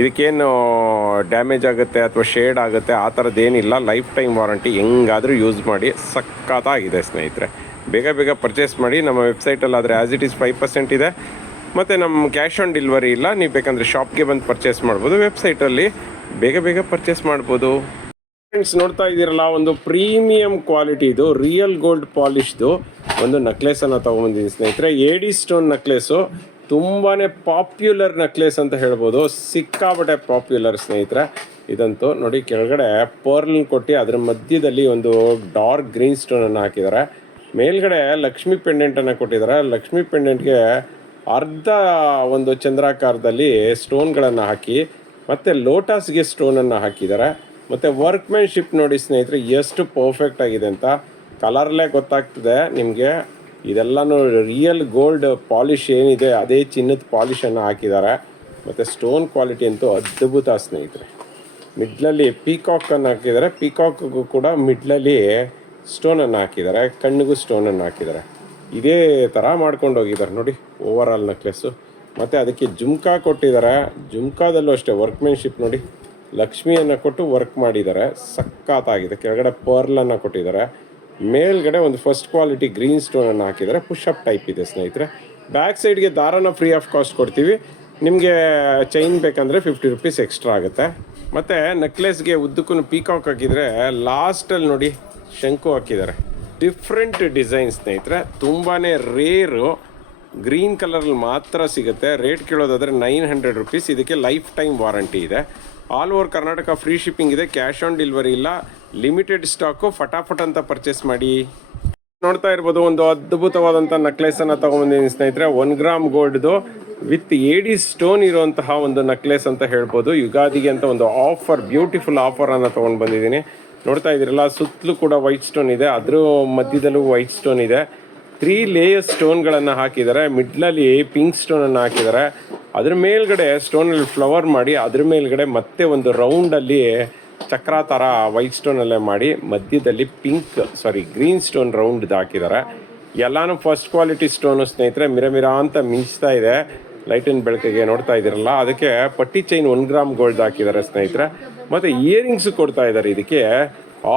ಇದಕ್ಕೇನು ಡ್ಯಾಮೇಜ್ ಆಗುತ್ತೆ ಅಥವಾ ಶೇಡ್ ಆಗುತ್ತೆ ಆ ಥರದ್ದೇನಿಲ್ಲ. ಲೈಫ್ ಟೈಮ್ ವಾರಂಟಿ, ಹೆಂಗಾದರೂ ಯೂಸ್ ಮಾಡಿ. ಸಖತ್ತಾಗಿದೆ ಸ್ನೇಹಿತರೆ. ಬೇಗ ಬೇಗ ಪರ್ಚೇಸ್ ಮಾಡಿ. ನಮ್ಮ ವೆಬ್ಸೈಟಲ್ಲಿ ಆದರೆ ಆ್ಯಸ್ ಇಟ್ ಈಸ್ 5% ಇದೆ. ಮತ್ತು ನಮ್ಮ ಕ್ಯಾಶ್ ಆನ್ ಡೆಲಿವರಿ ಇಲ್ಲ. ನೀವು ಬೇಕಂದರೆ ಶಾಪ್ಗೆ ಬಂದು ಪರ್ಚೇಸ್ ಮಾಡ್ಬೋದು. ವೆಬ್ಸೈಟಲ್ಲಿ ಬೇಗ ಬೇಗ ಪರ್ಚೇಸ್ ಮಾಡ್ಬೋದು. ಫ್ರೆಂಡ್ಸ್ ನೋಡ್ತಾ ಇದ್ದೀರಲ್ಲ, ಒಂದು ಪ್ರೀಮಿಯಂ ಕ್ವಾಲಿಟಿದು ರಿಯಲ್ ಗೋಲ್ಡ್ ಪಾಲಿಶ್ದು ಒಂದು ನೆಕ್ಲೆಸನ್ನು ತೊಗೊಂಬಂದಿದ್ದೀನಿ ಸ್ನೇಹಿತರೆ. ಏಡಿ ಸ್ಟೋನ್ ನೆಕ್ಲೆಸು. ತುಂಬಾ ಪಾಪ್ಯುಲರ್ ನೆಕ್ಲೆಸ್ ಅಂತ ಹೇಳ್ಬೋದು. ಸಿಕ್ಕಾಬಟ್ಟೆ ಪಾಪ್ಯುಲರ್ ಸ್ನೇಹಿತರೆ. ಇದಂತೂ ನೋಡಿ, ಕೆಳಗಡೆ ಪರ್ಲ್ ಕೊಟ್ಟು ಅದರ ಮಧ್ಯದಲ್ಲಿ ಒಂದು ಡಾರ್ಕ್ ಗ್ರೀನ್ ಸ್ಟೋನನ್ನು ಹಾಕಿದ್ದಾರೆ. ಮೇಲ್ಗಡೆ ಲಕ್ಷ್ಮಿ ಪೆಂಡೆಂಟನ್ನು ಕೊಟ್ಟಿದ್ದಾರೆ. ಲಕ್ಷ್ಮಿ ಪೆಂಡೆಂಟ್ಗೆ ಅರ್ಧ ಒಂದು ಚಂದ್ರಾಕಾರದಲ್ಲಿ ಸ್ಟೋನ್ಗಳನ್ನು ಹಾಕಿ, ಮತ್ತು ಲೋಟಸ್ಗೆ ಸ್ಟೋನನ್ನು ಹಾಕಿದ್ದಾರೆ. ಮತ್ತು ವರ್ಕ್ಮ್ಯಾನ್ಶಿಪ್ ನೋಡಿ ಸ್ನೇಹಿತರೆ, ಎಷ್ಟು ಪರ್ಫೆಕ್ಟ್ ಆಗಿದೆ ಅಂತ ಕಲರ್ಲೇ ಗೊತ್ತಾಗ್ತದೆ ನಿಮಗೆ. ಇದೆಲ್ಲನೂ ರಿಯಲ್ ಗೋಲ್ಡ್ ಪಾಲಿಷ್ ಏನಿದೆ ಅದೇ ಚಿನ್ನದ ಪಾಲಿಷನ್ನು ಹಾಕಿದ್ದಾರೆ. ಮತ್ತು ಸ್ಟೋನ್ ಕ್ವಾಲಿಟಿ ಅಂತೂ ಅದ್ಭುತ ಸ್ನೇಹಿತರೆ. ಮಿಡ್ಲಲ್ಲಿ ಪೀಕಾಕನ್ನು ಹಾಕಿದ್ದಾರೆ. ಪೀಕಾಕ್ಗೂ ಕೂಡ ಮಿಡ್ಲಲ್ಲಿ ಸ್ಟೋನನ್ನು ಹಾಕಿದ್ದಾರೆ, ಕಣ್ಣಿಗೂ ಸ್ಟೋನನ್ನು ಹಾಕಿದ್ದಾರೆ. ಇದೇ ಥರ ಮಾಡ್ಕೊಂಡು ಹೋಗಿದ್ದಾರೆ ನೋಡಿ ಓವರ್ ಆಲ್ ನೆಕ್ಲೆಸ್ಸು. ಮತ್ತು ಅದಕ್ಕೆ ಜುಮ್ಕಾ ಕೊಟ್ಟಿದ್ದಾರೆ. ಜುಮ್ಕಾದಲ್ಲೂ ಅಷ್ಟೇ ವರ್ಕ್ಮ್ಯಾನ್ಶಿಪ್ ನೋಡಿ, ಲಕ್ಷ್ಮಿಯನ್ನು ಕೊಟ್ಟು ವರ್ಕ್ ಮಾಡಿದ್ದಾರೆ. ಸಖತ್ತಾಗಿದೆ. ಕೆಳಗಡೆ ಪರ್ಲನ್ನು ಕೊಟ್ಟಿದ್ದಾರೆ. ಮೇಲ್ಗಡೆ ಒಂದು ಫಸ್ಟ್ ಕ್ವಾಲಿಟಿ ಗ್ರೀನ್ ಸ್ಟೋನನ್ನು ಹಾಕಿದ್ದಾರೆ. ಪುಷಪ್ ಟೈಪ್ ಇದೆ ಸ್ನೇಹಿತರೆ. ಬ್ಯಾಕ್ ಸೈಡ್ಗೆ ದಾರನ ಫ್ರೀ ಆಫ್ ಕಾಸ್ಟ್ ಕೊಡ್ತೀವಿ. ನಿಮಗೆ ಚೈನ್ ಬೇಕಂದರೆ 50 rupees ಎಕ್ಸ್ಟ್ರಾ ಆಗುತ್ತೆ. ಮತ್ತು ನೆಕ್ಲೆಸ್ಗೆ ಉದ್ದಕ್ಕೂ ಪೀಕಾಕ್ ಹಾಕಿದರೆ ಲಾಸ್ಟಲ್ಲಿ ನೋಡಿ ಶಂಕು ಹಾಕಿದ್ದಾರೆ. ಡಿಫ್ರೆಂಟ್ ಡಿಸೈನ್ ಸ್ನೇಹಿತರೆ. ತುಂಬಾ ರೇರು, ಗ್ರೀನ್ ಕಲರಲ್ಲಿ ಮಾತ್ರ ಸಿಗುತ್ತೆ. ರೇಟ್ ಕೇಳೋದಾದರೆ 900 rupees. ಇದಕ್ಕೆ ಲೈಫ್ ಟೈಮ್ ವಾರಂಟಿ ಇದೆ. All over Karnataka free shipping ಇದೆ. ಕ್ಯಾಶ್ ಆನ್ ಡೆಲಿವರಿ ಇಲ್ಲ. Limited stock. ಫಟಾಫಟ್ ಅಂತ ಪರ್ಚೇಸ್ ಮಾಡಿ. ನೋಡ್ತಾ ಇರ್ಬೋದು, ಒಂದು ಅದ್ಭುತವಾದಂಥ ನೆಕ್ಲೆಸನ್ನು ತೊಗೊಂಬಂದಿದ್ದೀನಿ ಸ್ನೇಹಿತರೆ. 1 ಗ್ರಾಮ್ ಗೋಲ್ಡ್ದು ವಿತ್ ಏಡಿ ಸ್ಟೋನ್ ಇರುವಂತಹ ಒಂದು ನೆಕ್ಲೆಸ್ ಅಂತ ಹೇಳ್ಬೋದು. ಯುಗಾದಿಗೆ ಅಂತ ಒಂದು ಆಫರ್, ಬ್ಯೂಟಿಫುಲ್ ಆಫರನ್ನು ತೊಗೊಂಡು ಬಂದಿದ್ದೀನಿ. ನೋಡ್ತಾ ಇದ್ದೀರಲ್ಲ, ಸುತ್ತಲೂ ಕೂಡ ವೈಟ್ ಸ್ಟೋನ್ ಇದೆ, ಅದ್ರ ಮಧ್ಯದಲ್ಲೂ ವೈಟ್ ಸ್ಟೋನ್ ಇದೆ. 3 ಲೇಯರ್ಸ್ ಸ್ಟೋನ್ಗಳನ್ನು ಹಾಕಿದ್ದಾರೆ. ಮಿಡ್ಲಲ್ಲಿ ಪಿಂಕ್ ಸ್ಟೋನನ್ನು ಹಾಕಿದ್ದಾರೆ. ಅದ್ರ ಮೇಲ್ಗಡೆ ಸ್ಟೋನಲ್ಲಿ ಫ್ಲವರ್ ಮಾಡಿ, ಅದ್ರ ಮೇಲ್ಗಡೆ ಮತ್ತೆ ಒಂದು ರೌಂಡಲ್ಲಿ ಚಕ್ರ ಥರ ವೈಟ್ ಸ್ಟೋನಲ್ಲೇ ಮಾಡಿ, ಮಧ್ಯದಲ್ಲಿ ಗ್ರೀನ್ ಸ್ಟೋನ್ ರೌಂಡ್ದು ಹಾಕಿದ್ದಾರೆ. ಎಲ್ಲನೂ ಫಸ್ಟ್ ಕ್ವಾಲಿಟಿ ಸ್ಟೋನು ಸ್ನೇಹಿತರೆ. ಮಿರ ಅಂತ ಮಿಂಚ್ತಾ ಇದೆ ಲೈಟಿನ ಬೆಳಕಿಗೆ. ನೋಡ್ತಾ ಇದ್ದೀರಲ್ಲ, ಅದಕ್ಕೆ ಪಟ್ಟಿ ಚೈನ್ 1 ಗ್ರಾಮ್ ಗೋಲ್ಡ್ ಹಾಕಿದ್ದಾರೆ ಸ್ನೇಹಿತರೆ. ಮತ್ತು ಇಯರಿಂಗ್ಸು ಕೊಡ್ತಾ ಇದ್ದಾರೆ. ಇದಕ್ಕೆ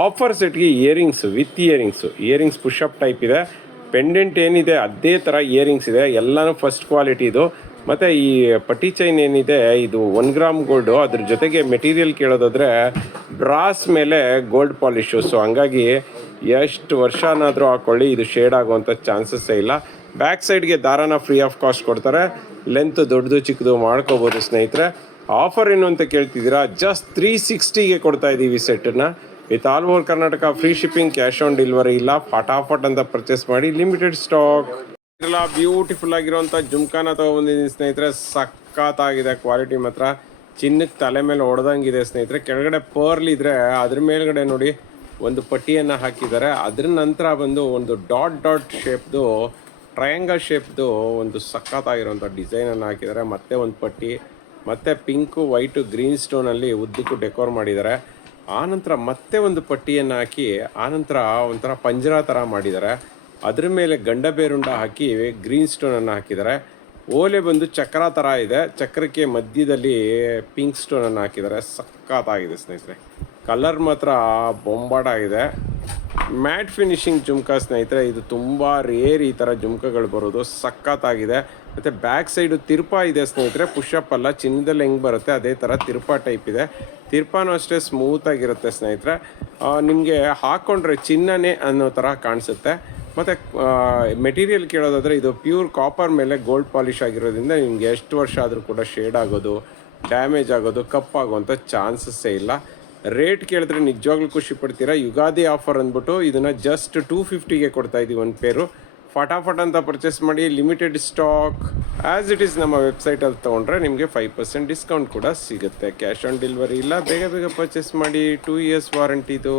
ಆಫರ್ ಸೆಟ್ಗೆ earrings with earrings push up type ಇದೆ. ಪೆಂಡೆಂಟ್ ಏನಿದೆ ಅದೇ ಥರ ಇಯರಿಂಗ್ಸ್ ಇದೆ. ಎಲ್ಲನೂ ಫಸ್ಟ್ ಕ್ವಾಲಿಟಿ ಇದು. ಮತ್ತು ಈ ಪಟ್ಟಿ ಚೈನ್ ಏನಿದೆ ಇದು 1 ಗ್ರಾಮ್ ಗೋಲ್ಡು. ಅದ್ರ ಜೊತೆಗೆ ಮೆಟೀರಿಯಲ್ ಕೇಳೋದಾದರೆ ಬ್ರಾಸ್ ಮೇಲೆ ಗೋಲ್ಡ್ ಪಾಲಿಶು. ಸೊ ಹಂಗಾಗಿ ಎಷ್ಟು ವರ್ಷನಾದರೂ ಹಾಕ್ಕೊಳ್ಳಿ, ಇದು ಶೇಡ್ ಆಗುವಂಥ ಚಾನ್ಸಸ್ಸೇ ಇಲ್ಲ. ಬ್ಯಾಕ್ ಸೈಡ್ಗೆ ದಾರಾನ ಫ್ರೀ ಆಫ್ ಕಾಸ್ಟ್ ಕೊಡ್ತಾರೆ. ಲೆಂತ್ ದೊಡ್ಡದು ಚಿಕ್ಕದು ಮಾಡ್ಕೋಬೋದು ಸ್ನೇಹಿತರೆ. ಆಫರ್ ಏನು ಅಂತ ಕೇಳ್ತಿದ್ದೀರಾ, ಜಸ್ಟ್ 360ಗೆ ಕೊಡ್ತಾ ಇದ್ದೀವಿ ಸೆಟ್ಟನ್ನು. With all over Karnataka free shipping, cash on delivery ಇಲ್ಲ. ಫಟಾಫಟ್ ಅಂತ ಪರ್ಚೇಸ್ ಮಾಡಿ, ಲಿಮಿಟೆಡ್ ಸ್ಟಾಕ್. ಇದೆಲ್ಲ ಬ್ಯೂಟಿಫುಲ್ ಆಗಿರುವಂಥ ಜುಮ್ಕಾನ ತೊಗೊಬಂದಿದ್ದೀನಿ ಸ್ನೇಹಿತರೆ. ಸಖತ್ತಾಗಿದೆ ಕ್ವಾಲಿಟಿ ಮಾತ್ರ. ಚಿನ್ನಕ್ಕೆ ತಲೆ ಮೇಲೆ ಹೊಡೆದಂಗಿದೆ ಸ್ನೇಹಿತರೆ. ಕೆಳಗಡೆ ಪರ್ಲ್ ಇದ್ರೆ ಅದ್ರ ಮೇಲ್ಗಡೆ ನೋಡಿ ಒಂದು ಪಟ್ಟಿಯನ್ನು ಹಾಕಿದ್ದಾರೆ. ಅದ್ರ ನಂತರ ಬಂದು ಒಂದು ಡಾಟ್ ಶೇಪ್ದು, ಟ್ರಯಾಂಗಲ್ ಶೇಪ್ದು ಒಂದು ಸಖತ್ತಾಗಿರುವಂಥ ಡಿಸೈನನ್ನು ಹಾಕಿದ್ದಾರೆ. ಮತ್ತೆ ಒಂದು ಪಟ್ಟಿ, ಮತ್ತು ಪಿಂಕು ವೈಟು ಗ್ರೀನ್ ಸ್ಟೋನಲ್ಲಿ ಉದ್ದಕ್ಕೂ ಡೆಕೋರ್ ಮಾಡಿದ್ದಾರೆ. ಆನಂತರ ಮತ್ತೆ ಒಂದು ಪಟ್ಟಿಯನ್ನು ಹಾಕಿ, ಆನಂತರ ಒಂಥರ ಪಂಜರ ಥರ ಮಾಡಿದ್ದಾರೆ. ಅದ್ರ ಮೇಲೆ ಗಂಡ ಬೇರುಂಡ ಹಾಕಿ ಗ್ರೀನ್ ಸ್ಟೋನನ್ನು ಹಾಕಿದ್ದಾರೆ. ಓಲೆ ಬಂದು ಚಕ್ರ ಥರ ಇದೆ. ಚಕ್ರಕ್ಕೆ ಮಧ್ಯದಲ್ಲಿ ಪಿಂಕ್ ಸ್ಟೋನನ್ನು ಹಾಕಿದ್ದಾರೆ. ಸಖತ್ತಾಗಿದೆ ಸ್ನೇಹಿತರೆ. ಕಲರ್ ಮಾತ್ರ ಬೊಂಬಾಟಾಗಿದೆ. ಮ್ಯಾಟ್ ಫಿನಿಶಿಂಗ್ ಜುಮ್ಕಾ ಸ್ನೇಹಿತರೆ. ಇದು ತುಂಬ ರೇರ್ ಈ ಥರ ಜುಮ್ಕಗಳು ಬರೋದು. ಸಖತ್ತಾಗಿದೆ. ಮತ್ತು ಬ್ಯಾಕ್ ಸೈಡು ತಿರುಪ ಇದೆ ಸ್ನೇಹಿತರೆ. ಪುಷಪ್ ಅಲ್ಲ, ಚಿನ್ನದಲ್ಲಿ ಹೆಂಗೆ ಬರುತ್ತೆ ಅದೇ ಥರ ತಿರುಪ ಟೈಪ್ ಇದೆ. ತಿರುಪನೂ ಅಷ್ಟೇ ಸ್ಮೂತಾಗಿರುತ್ತೆ ಸ್ನೇಹಿತರೆ. ನಿಮಗೆ ಹಾಕ್ಕೊಂಡ್ರೆ ಚಿನ್ನನೇ ಅನ್ನೋ ಥರ ಕಾಣಿಸುತ್ತೆ. ಮತ್ತು ಮೆಟೀರಿಯಲ್ ಕೇಳೋದಾದರೆ ಇದು ಪ್ಯೂರ್ ಕಾಪರ್ ಮೇಲೆ ಗೋಲ್ಡ್ ಪಾಲಿಷ್ ಆಗಿರೋದ್ರಿಂದ ನಿಮಗೆ ಎಷ್ಟು ವರ್ಷ ಆದರೂ ಕೂಡ ಶೇಡ್ ಆಗೋದು, ಡ್ಯಾಮೇಜ್ ಆಗೋದು, ಕಪ್ಪಾಗುವಂಥ ಚಾನ್ಸಸ್ಸೇ ಇಲ್ಲ. ರೇಟ್ ಕೇಳಿದ್ರೆ ನಿಜವಾಗ್ಲೂ ಖುಷಿ ಪಡ್ತೀರಾ. ಯುಗಾದಿ ಆಫರ್ ಅಂದ್ಬಿಟ್ಟು ಇದನ್ನು ಜಸ್ಟ್ 250ಗೆ ಕೊಡ್ತಾಯಿದ್ದೀವಿ ಒಂದು ಪೇರು. ಫಟಾಫಟ್ ಅಂತ ಪರ್ಚೇಸ್ ಮಾಡಿ, limited stock. As it is ನಮ್ಮ ವೆಬ್ಸೈಟಲ್ಲಿ ತೊಗೊಂಡ್ರೆ ನಿಮಗೆ 5% ಡಿಸ್ಕೌಂಟ್ ಕೂಡ ಸಿಗುತ್ತೆ. ಕ್ಯಾಶ್ ಆನ್ ಡೆಲಿವರಿ ಇಲ್ಲ. ಬೇಗ ಪರ್ಚೇಸ್ ಮಾಡಿ. 2 years ವಾರಂಟಿದು.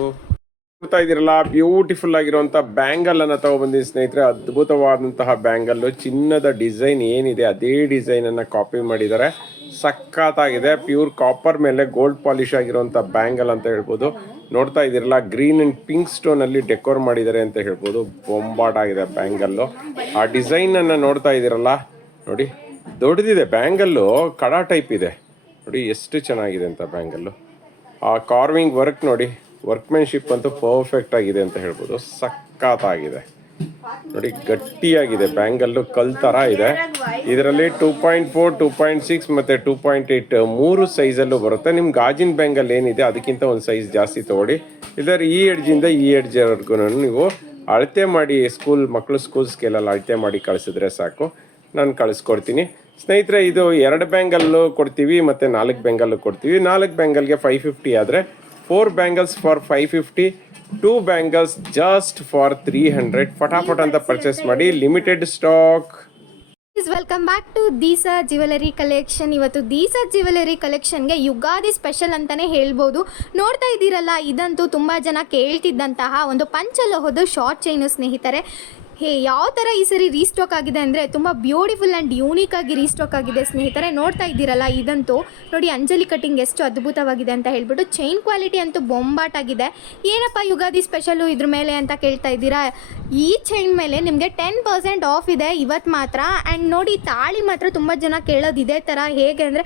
ನೋಡ್ತಾ ಇದ್ದೀರಲ್ಲ, ಬ್ಯೂಟಿಫುಲ್ ಆಗಿರುವಂಥ ಬ್ಯಾಂಗಲನ್ನು ತೊಗೊಬಂದಿದ್ದೀನಿ ಸ್ನೇಹಿತರೆ. ಅದ್ಭುತವಾದಂತಹ ಬ್ಯಾಂಗಲ್ಲು. ಚಿನ್ನದ ಡಿಸೈನ್ ಏನಿದೆ ಅದೇ ಡಿಸೈನನ್ನು ಕಾಪಿ ಮಾಡಿದ್ದಾರೆ. ಸಖತ್ತಾಗಿದೆ. ಪ್ಯೂರ್ ಕಾಪರ್ ಮೇಲೆ ಗೋಲ್ಡ್ ಪಾಲಿಷ್ ಆಗಿರುವಂಥ ಬ್ಯಾಂಗಲ್ ಅಂತ ಹೇಳ್ಬೋದು. ನೋಡ್ತಾ ಇದ್ದೀರಲ್ಲ, ಗ್ರೀನ್ ಆ್ಯಂಡ್ ಪಿಂಕ್ ಸ್ಟೋನಲ್ಲಿ ಡೆಕೋರ್ ಮಾಡಿದ್ದಾರೆ ಅಂತ ಹೇಳ್ಬೋದು. ಬೊಂಬಾಟಾಗಿದೆ ಬ್ಯಾಂಗಲ್ಲು. ಆ ಡಿಸೈನನ್ನು ನೋಡ್ತಾ ಇದ್ದೀರಲ್ಲ ನೋಡಿ, ದೊಡ್ಡದಿದೆ ಬ್ಯಾಂಗಲ್ಲು, ಕಡಾ ಟೈಪ್ ಇದೆ ನೋಡಿ, ಎಷ್ಟು ಚೆನ್ನಾಗಿದೆ ಅಂತ ಬ್ಯಾಂಗಲ್ಲು. ಆ ಕಾರ್ವಿಂಗ್ ವರ್ಕ್ ನೋಡಿ, ವರ್ಕ್ಮೆನ್ಶಿಪ್ ಅಂತೂ ಪರ್ಫೆಕ್ಟ್ ಆಗಿದೆ ಅಂತ ಹೇಳ್ಬೋದು. ಸಖತ್ತಾಗಿದೆ ನೋಡಿ, ಗಟ್ಟಿಯಾಗಿದೆ ಬ್ಯಾಂಗಲ್ಲು, ಕಲ್ ಥರ ಇದೆ. ಇದರಲ್ಲಿ 2.4, 2.6 ಮತ್ತು 2.8 3 ಸೈಜಲ್ಲೂ ಬರುತ್ತೆ. ನಿಮ್ಮ ಗಾಜಿನ ಬ್ಯಾಂಗಲ್ ಏನಿದೆ ಅದಕ್ಕಿಂತ ಒಂದು ಸೈಜ್ ಜಾಸ್ತಿ ತೊಗೊಳ್ಳಿ. ಇದರ ಈ ಎಡ್ಜಿಂದ ಈ ಎಡ್ಜ್ವರೆಗೂ ನೀವು ಅಳತೆ ಮಾಡಿ, ಮಕ್ಕಳು ಸ್ಕೂಲ್ ಸ್ಕೇಲಲ್ಲಿ ಅಳತೆ ಮಾಡಿ ಕಳಿಸಿದ್ರೆ ಸಾಕು, ನಾನು ಕಳಿಸ್ಕೊಡ್ತೀನಿ ಸ್ನೇಹಿತರೆ. ಇದು 2 ಬ್ಯಾಂಗಲ್ಲು ಕೊಡ್ತೀವಿ ಮತ್ತು 4 ಬ್ಯಾಂಗಲ್ಲು ಕೊಡ್ತೀವಿ. 4 ಬ್ಯಾಂಗಲ್ಗೆ 550 ಆದರೆ 4 bangles for 550, 2 bangles just for 300. ಫಟಾಫಟ್ ಅಂತ ಪರ್ಚೇಸ್ ಮಾಡಿ, limited stock. Welcome back to Deesa jewellery collection. ಇವತ್ತು ದೀಸಾ ಜ್ಯುವೆಲರಿ ಕಲೆಕ್ಷನ್ಗೆ ಯುಗಾದಿ ಸ್ಪೆಷಲ್ ಅಂತಲೇ ಹೇಳ್ಬೋದು. ನೋಡ್ತಾ ಇದ್ದೀರಲ್ಲ, ಇದಂತೂ ತುಂಬ ಜನ ಕೇಳ್ತಿದ್ದಂತಹ ಒಂದು ಪಂಚಲೋಹದ ಶಾರ್ಟ್ ಚೈನು ಸ್ನೇಹಿತರೆ. ಯಾವ ಥರ ಈ ಸರಿ ರೀಸ್ಟಾಕ್ ಆಗಿದೆ ಅಂದರೆ ತುಂಬ ಬ್ಯೂಟಿಫುಲ್ ಆ್ಯಂಡ್ ಯೂನಿಕ್ ಆಗಿ ರೀಸ್ಟಾಕ್ ಆಗಿದೆ ಸ್ನೇಹಿತರೆ. ನೋಡ್ತಾ ಇದ್ದೀರಲ್ಲ, ಇದಂತೂ ನೋಡಿ ಅಂಜಲಿ ಕಟ್ಟಿಂಗ್ ಎಷ್ಟು ಅದ್ಭುತವಾಗಿದೆ ಅಂತ ಹೇಳ್ಬಿಟ್ಟು. ಚೈನ್ ಕ್ವಾಲಿಟಿ ಅಂತೂ ಬೊಂಬಾಟಾಗಿದೆ. ಏನಪ್ಪ ಯುಗಾದಿ ಸ್ಪೆಷಲು ಇದ್ರ ಮೇಲೆ ಅಂತ ಕೇಳ್ತಾ ಇದ್ದೀರಾ. ಈ ಚೈನ್ ಮೇಲೆ ನಿಮಗೆ 10% ಆಫ್ ಇದೆ ಇವತ್ತು ಮಾತ್ರ. ಆ್ಯಂಡ್ ನೋಡಿ, ತಾಳಿ ಮಾತ್ರ ತುಂಬ ಜನ ಕೇಳೋದು ಇದೇ ಥರ. ಹೇಗೆ ಅಂದರೆ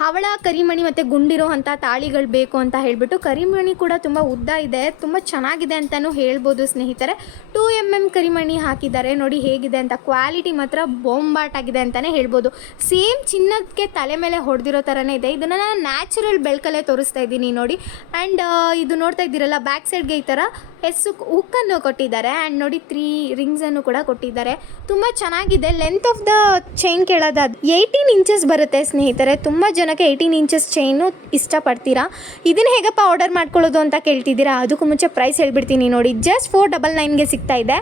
ಹವಳ, ಕರಿಮಣಿ ಮತ್ತು ಗುಂಡಿರೋ ಅಂಥ ತಾಳಿಗಳು ಬೇಕು ಅಂತ ಹೇಳಿಬಿಟ್ಟು. ಕರಿಮಣಿ ಕೂಡ ತುಂಬ ಉದ್ದ ಇದೆ, ತುಂಬ ಚೆನ್ನಾಗಿದೆ ಅಂತಲೂ ಹೇಳ್ಬೋದು ಸ್ನೇಹಿತರೆ. 2 mm ಕರಿಮಣಿ ಹಾಕಿದ್ದಾರೆ ನೋಡಿ ಹೇಗಿದೆ ಅಂತ. ಕ್ವಾಲಿಟಿ ಮಾತ್ರ ಬೊಂಬಾಟಾಗಿದೆ ಅಂತಲೇ ಹೇಳ್ಬೋದು. ಸೇಮ್ ಚಿನ್ನಕ್ಕೆ ತಲೆ ಮೇಲೆ ಹೊಡೆದಿರೋ ಥರನೇ ಇದೆ. ಇದನ್ನು ನಾನು ನ್ಯಾಚುರಲ್ ಬೆಳ್ಕಲ್ಲೇ ತೋರಿಸ್ತಾ ಇದ್ದೀನಿ ನೋಡಿ. ಆ್ಯಂಡ್ ಇದು ನೋಡ್ತಾ ಇದ್ದೀರಲ್ಲ, ಬ್ಯಾಕ್ ಸೈಡ್ಗೆ ಈ ಥರ ಹುಕ್ಕನ್ನು ಕೊಟ್ಟಿದ್ದಾರೆ. ಆ್ಯಂಡ್ ನೋಡಿ 3 ರಿಂಗ್ಸನ್ನು ಕೂಡ ಕೊಟ್ಟಿದ್ದಾರೆ. ತುಂಬ ಚೆನ್ನಾಗಿದೆ. ಲೆಂತ್ ಆಫ್ ದ ಚೈನ್ ಕೇಳೋದಾದ 18 ಇಂಚಸ್ ಬರುತ್ತೆ ಸ್ನೇಹಿತರೆ. ತುಂಬ ಜನಕ್ಕೆ 18 ಇಂಚಸ್ ಚೈನು ಇಷ್ಟಪಡ್ತೀರಾ. ಇದನ್ನು ಹೇಗಪ್ಪ ಆರ್ಡರ್ ಮಾಡ್ಕೊಳ್ಳೋದು ಅಂತ ಕೇಳ್ತಿದ್ದೀರಾ. ಅದಕ್ಕೂ ಮುಂಚೆ ಪ್ರೈಸ್ ಹೇಳ್ಬಿಡ್ತೀನಿ ನೋಡಿ. ಜಸ್ಟ್ 499ಗೆ ಸಿಗ್ತಾ ಇದೆ.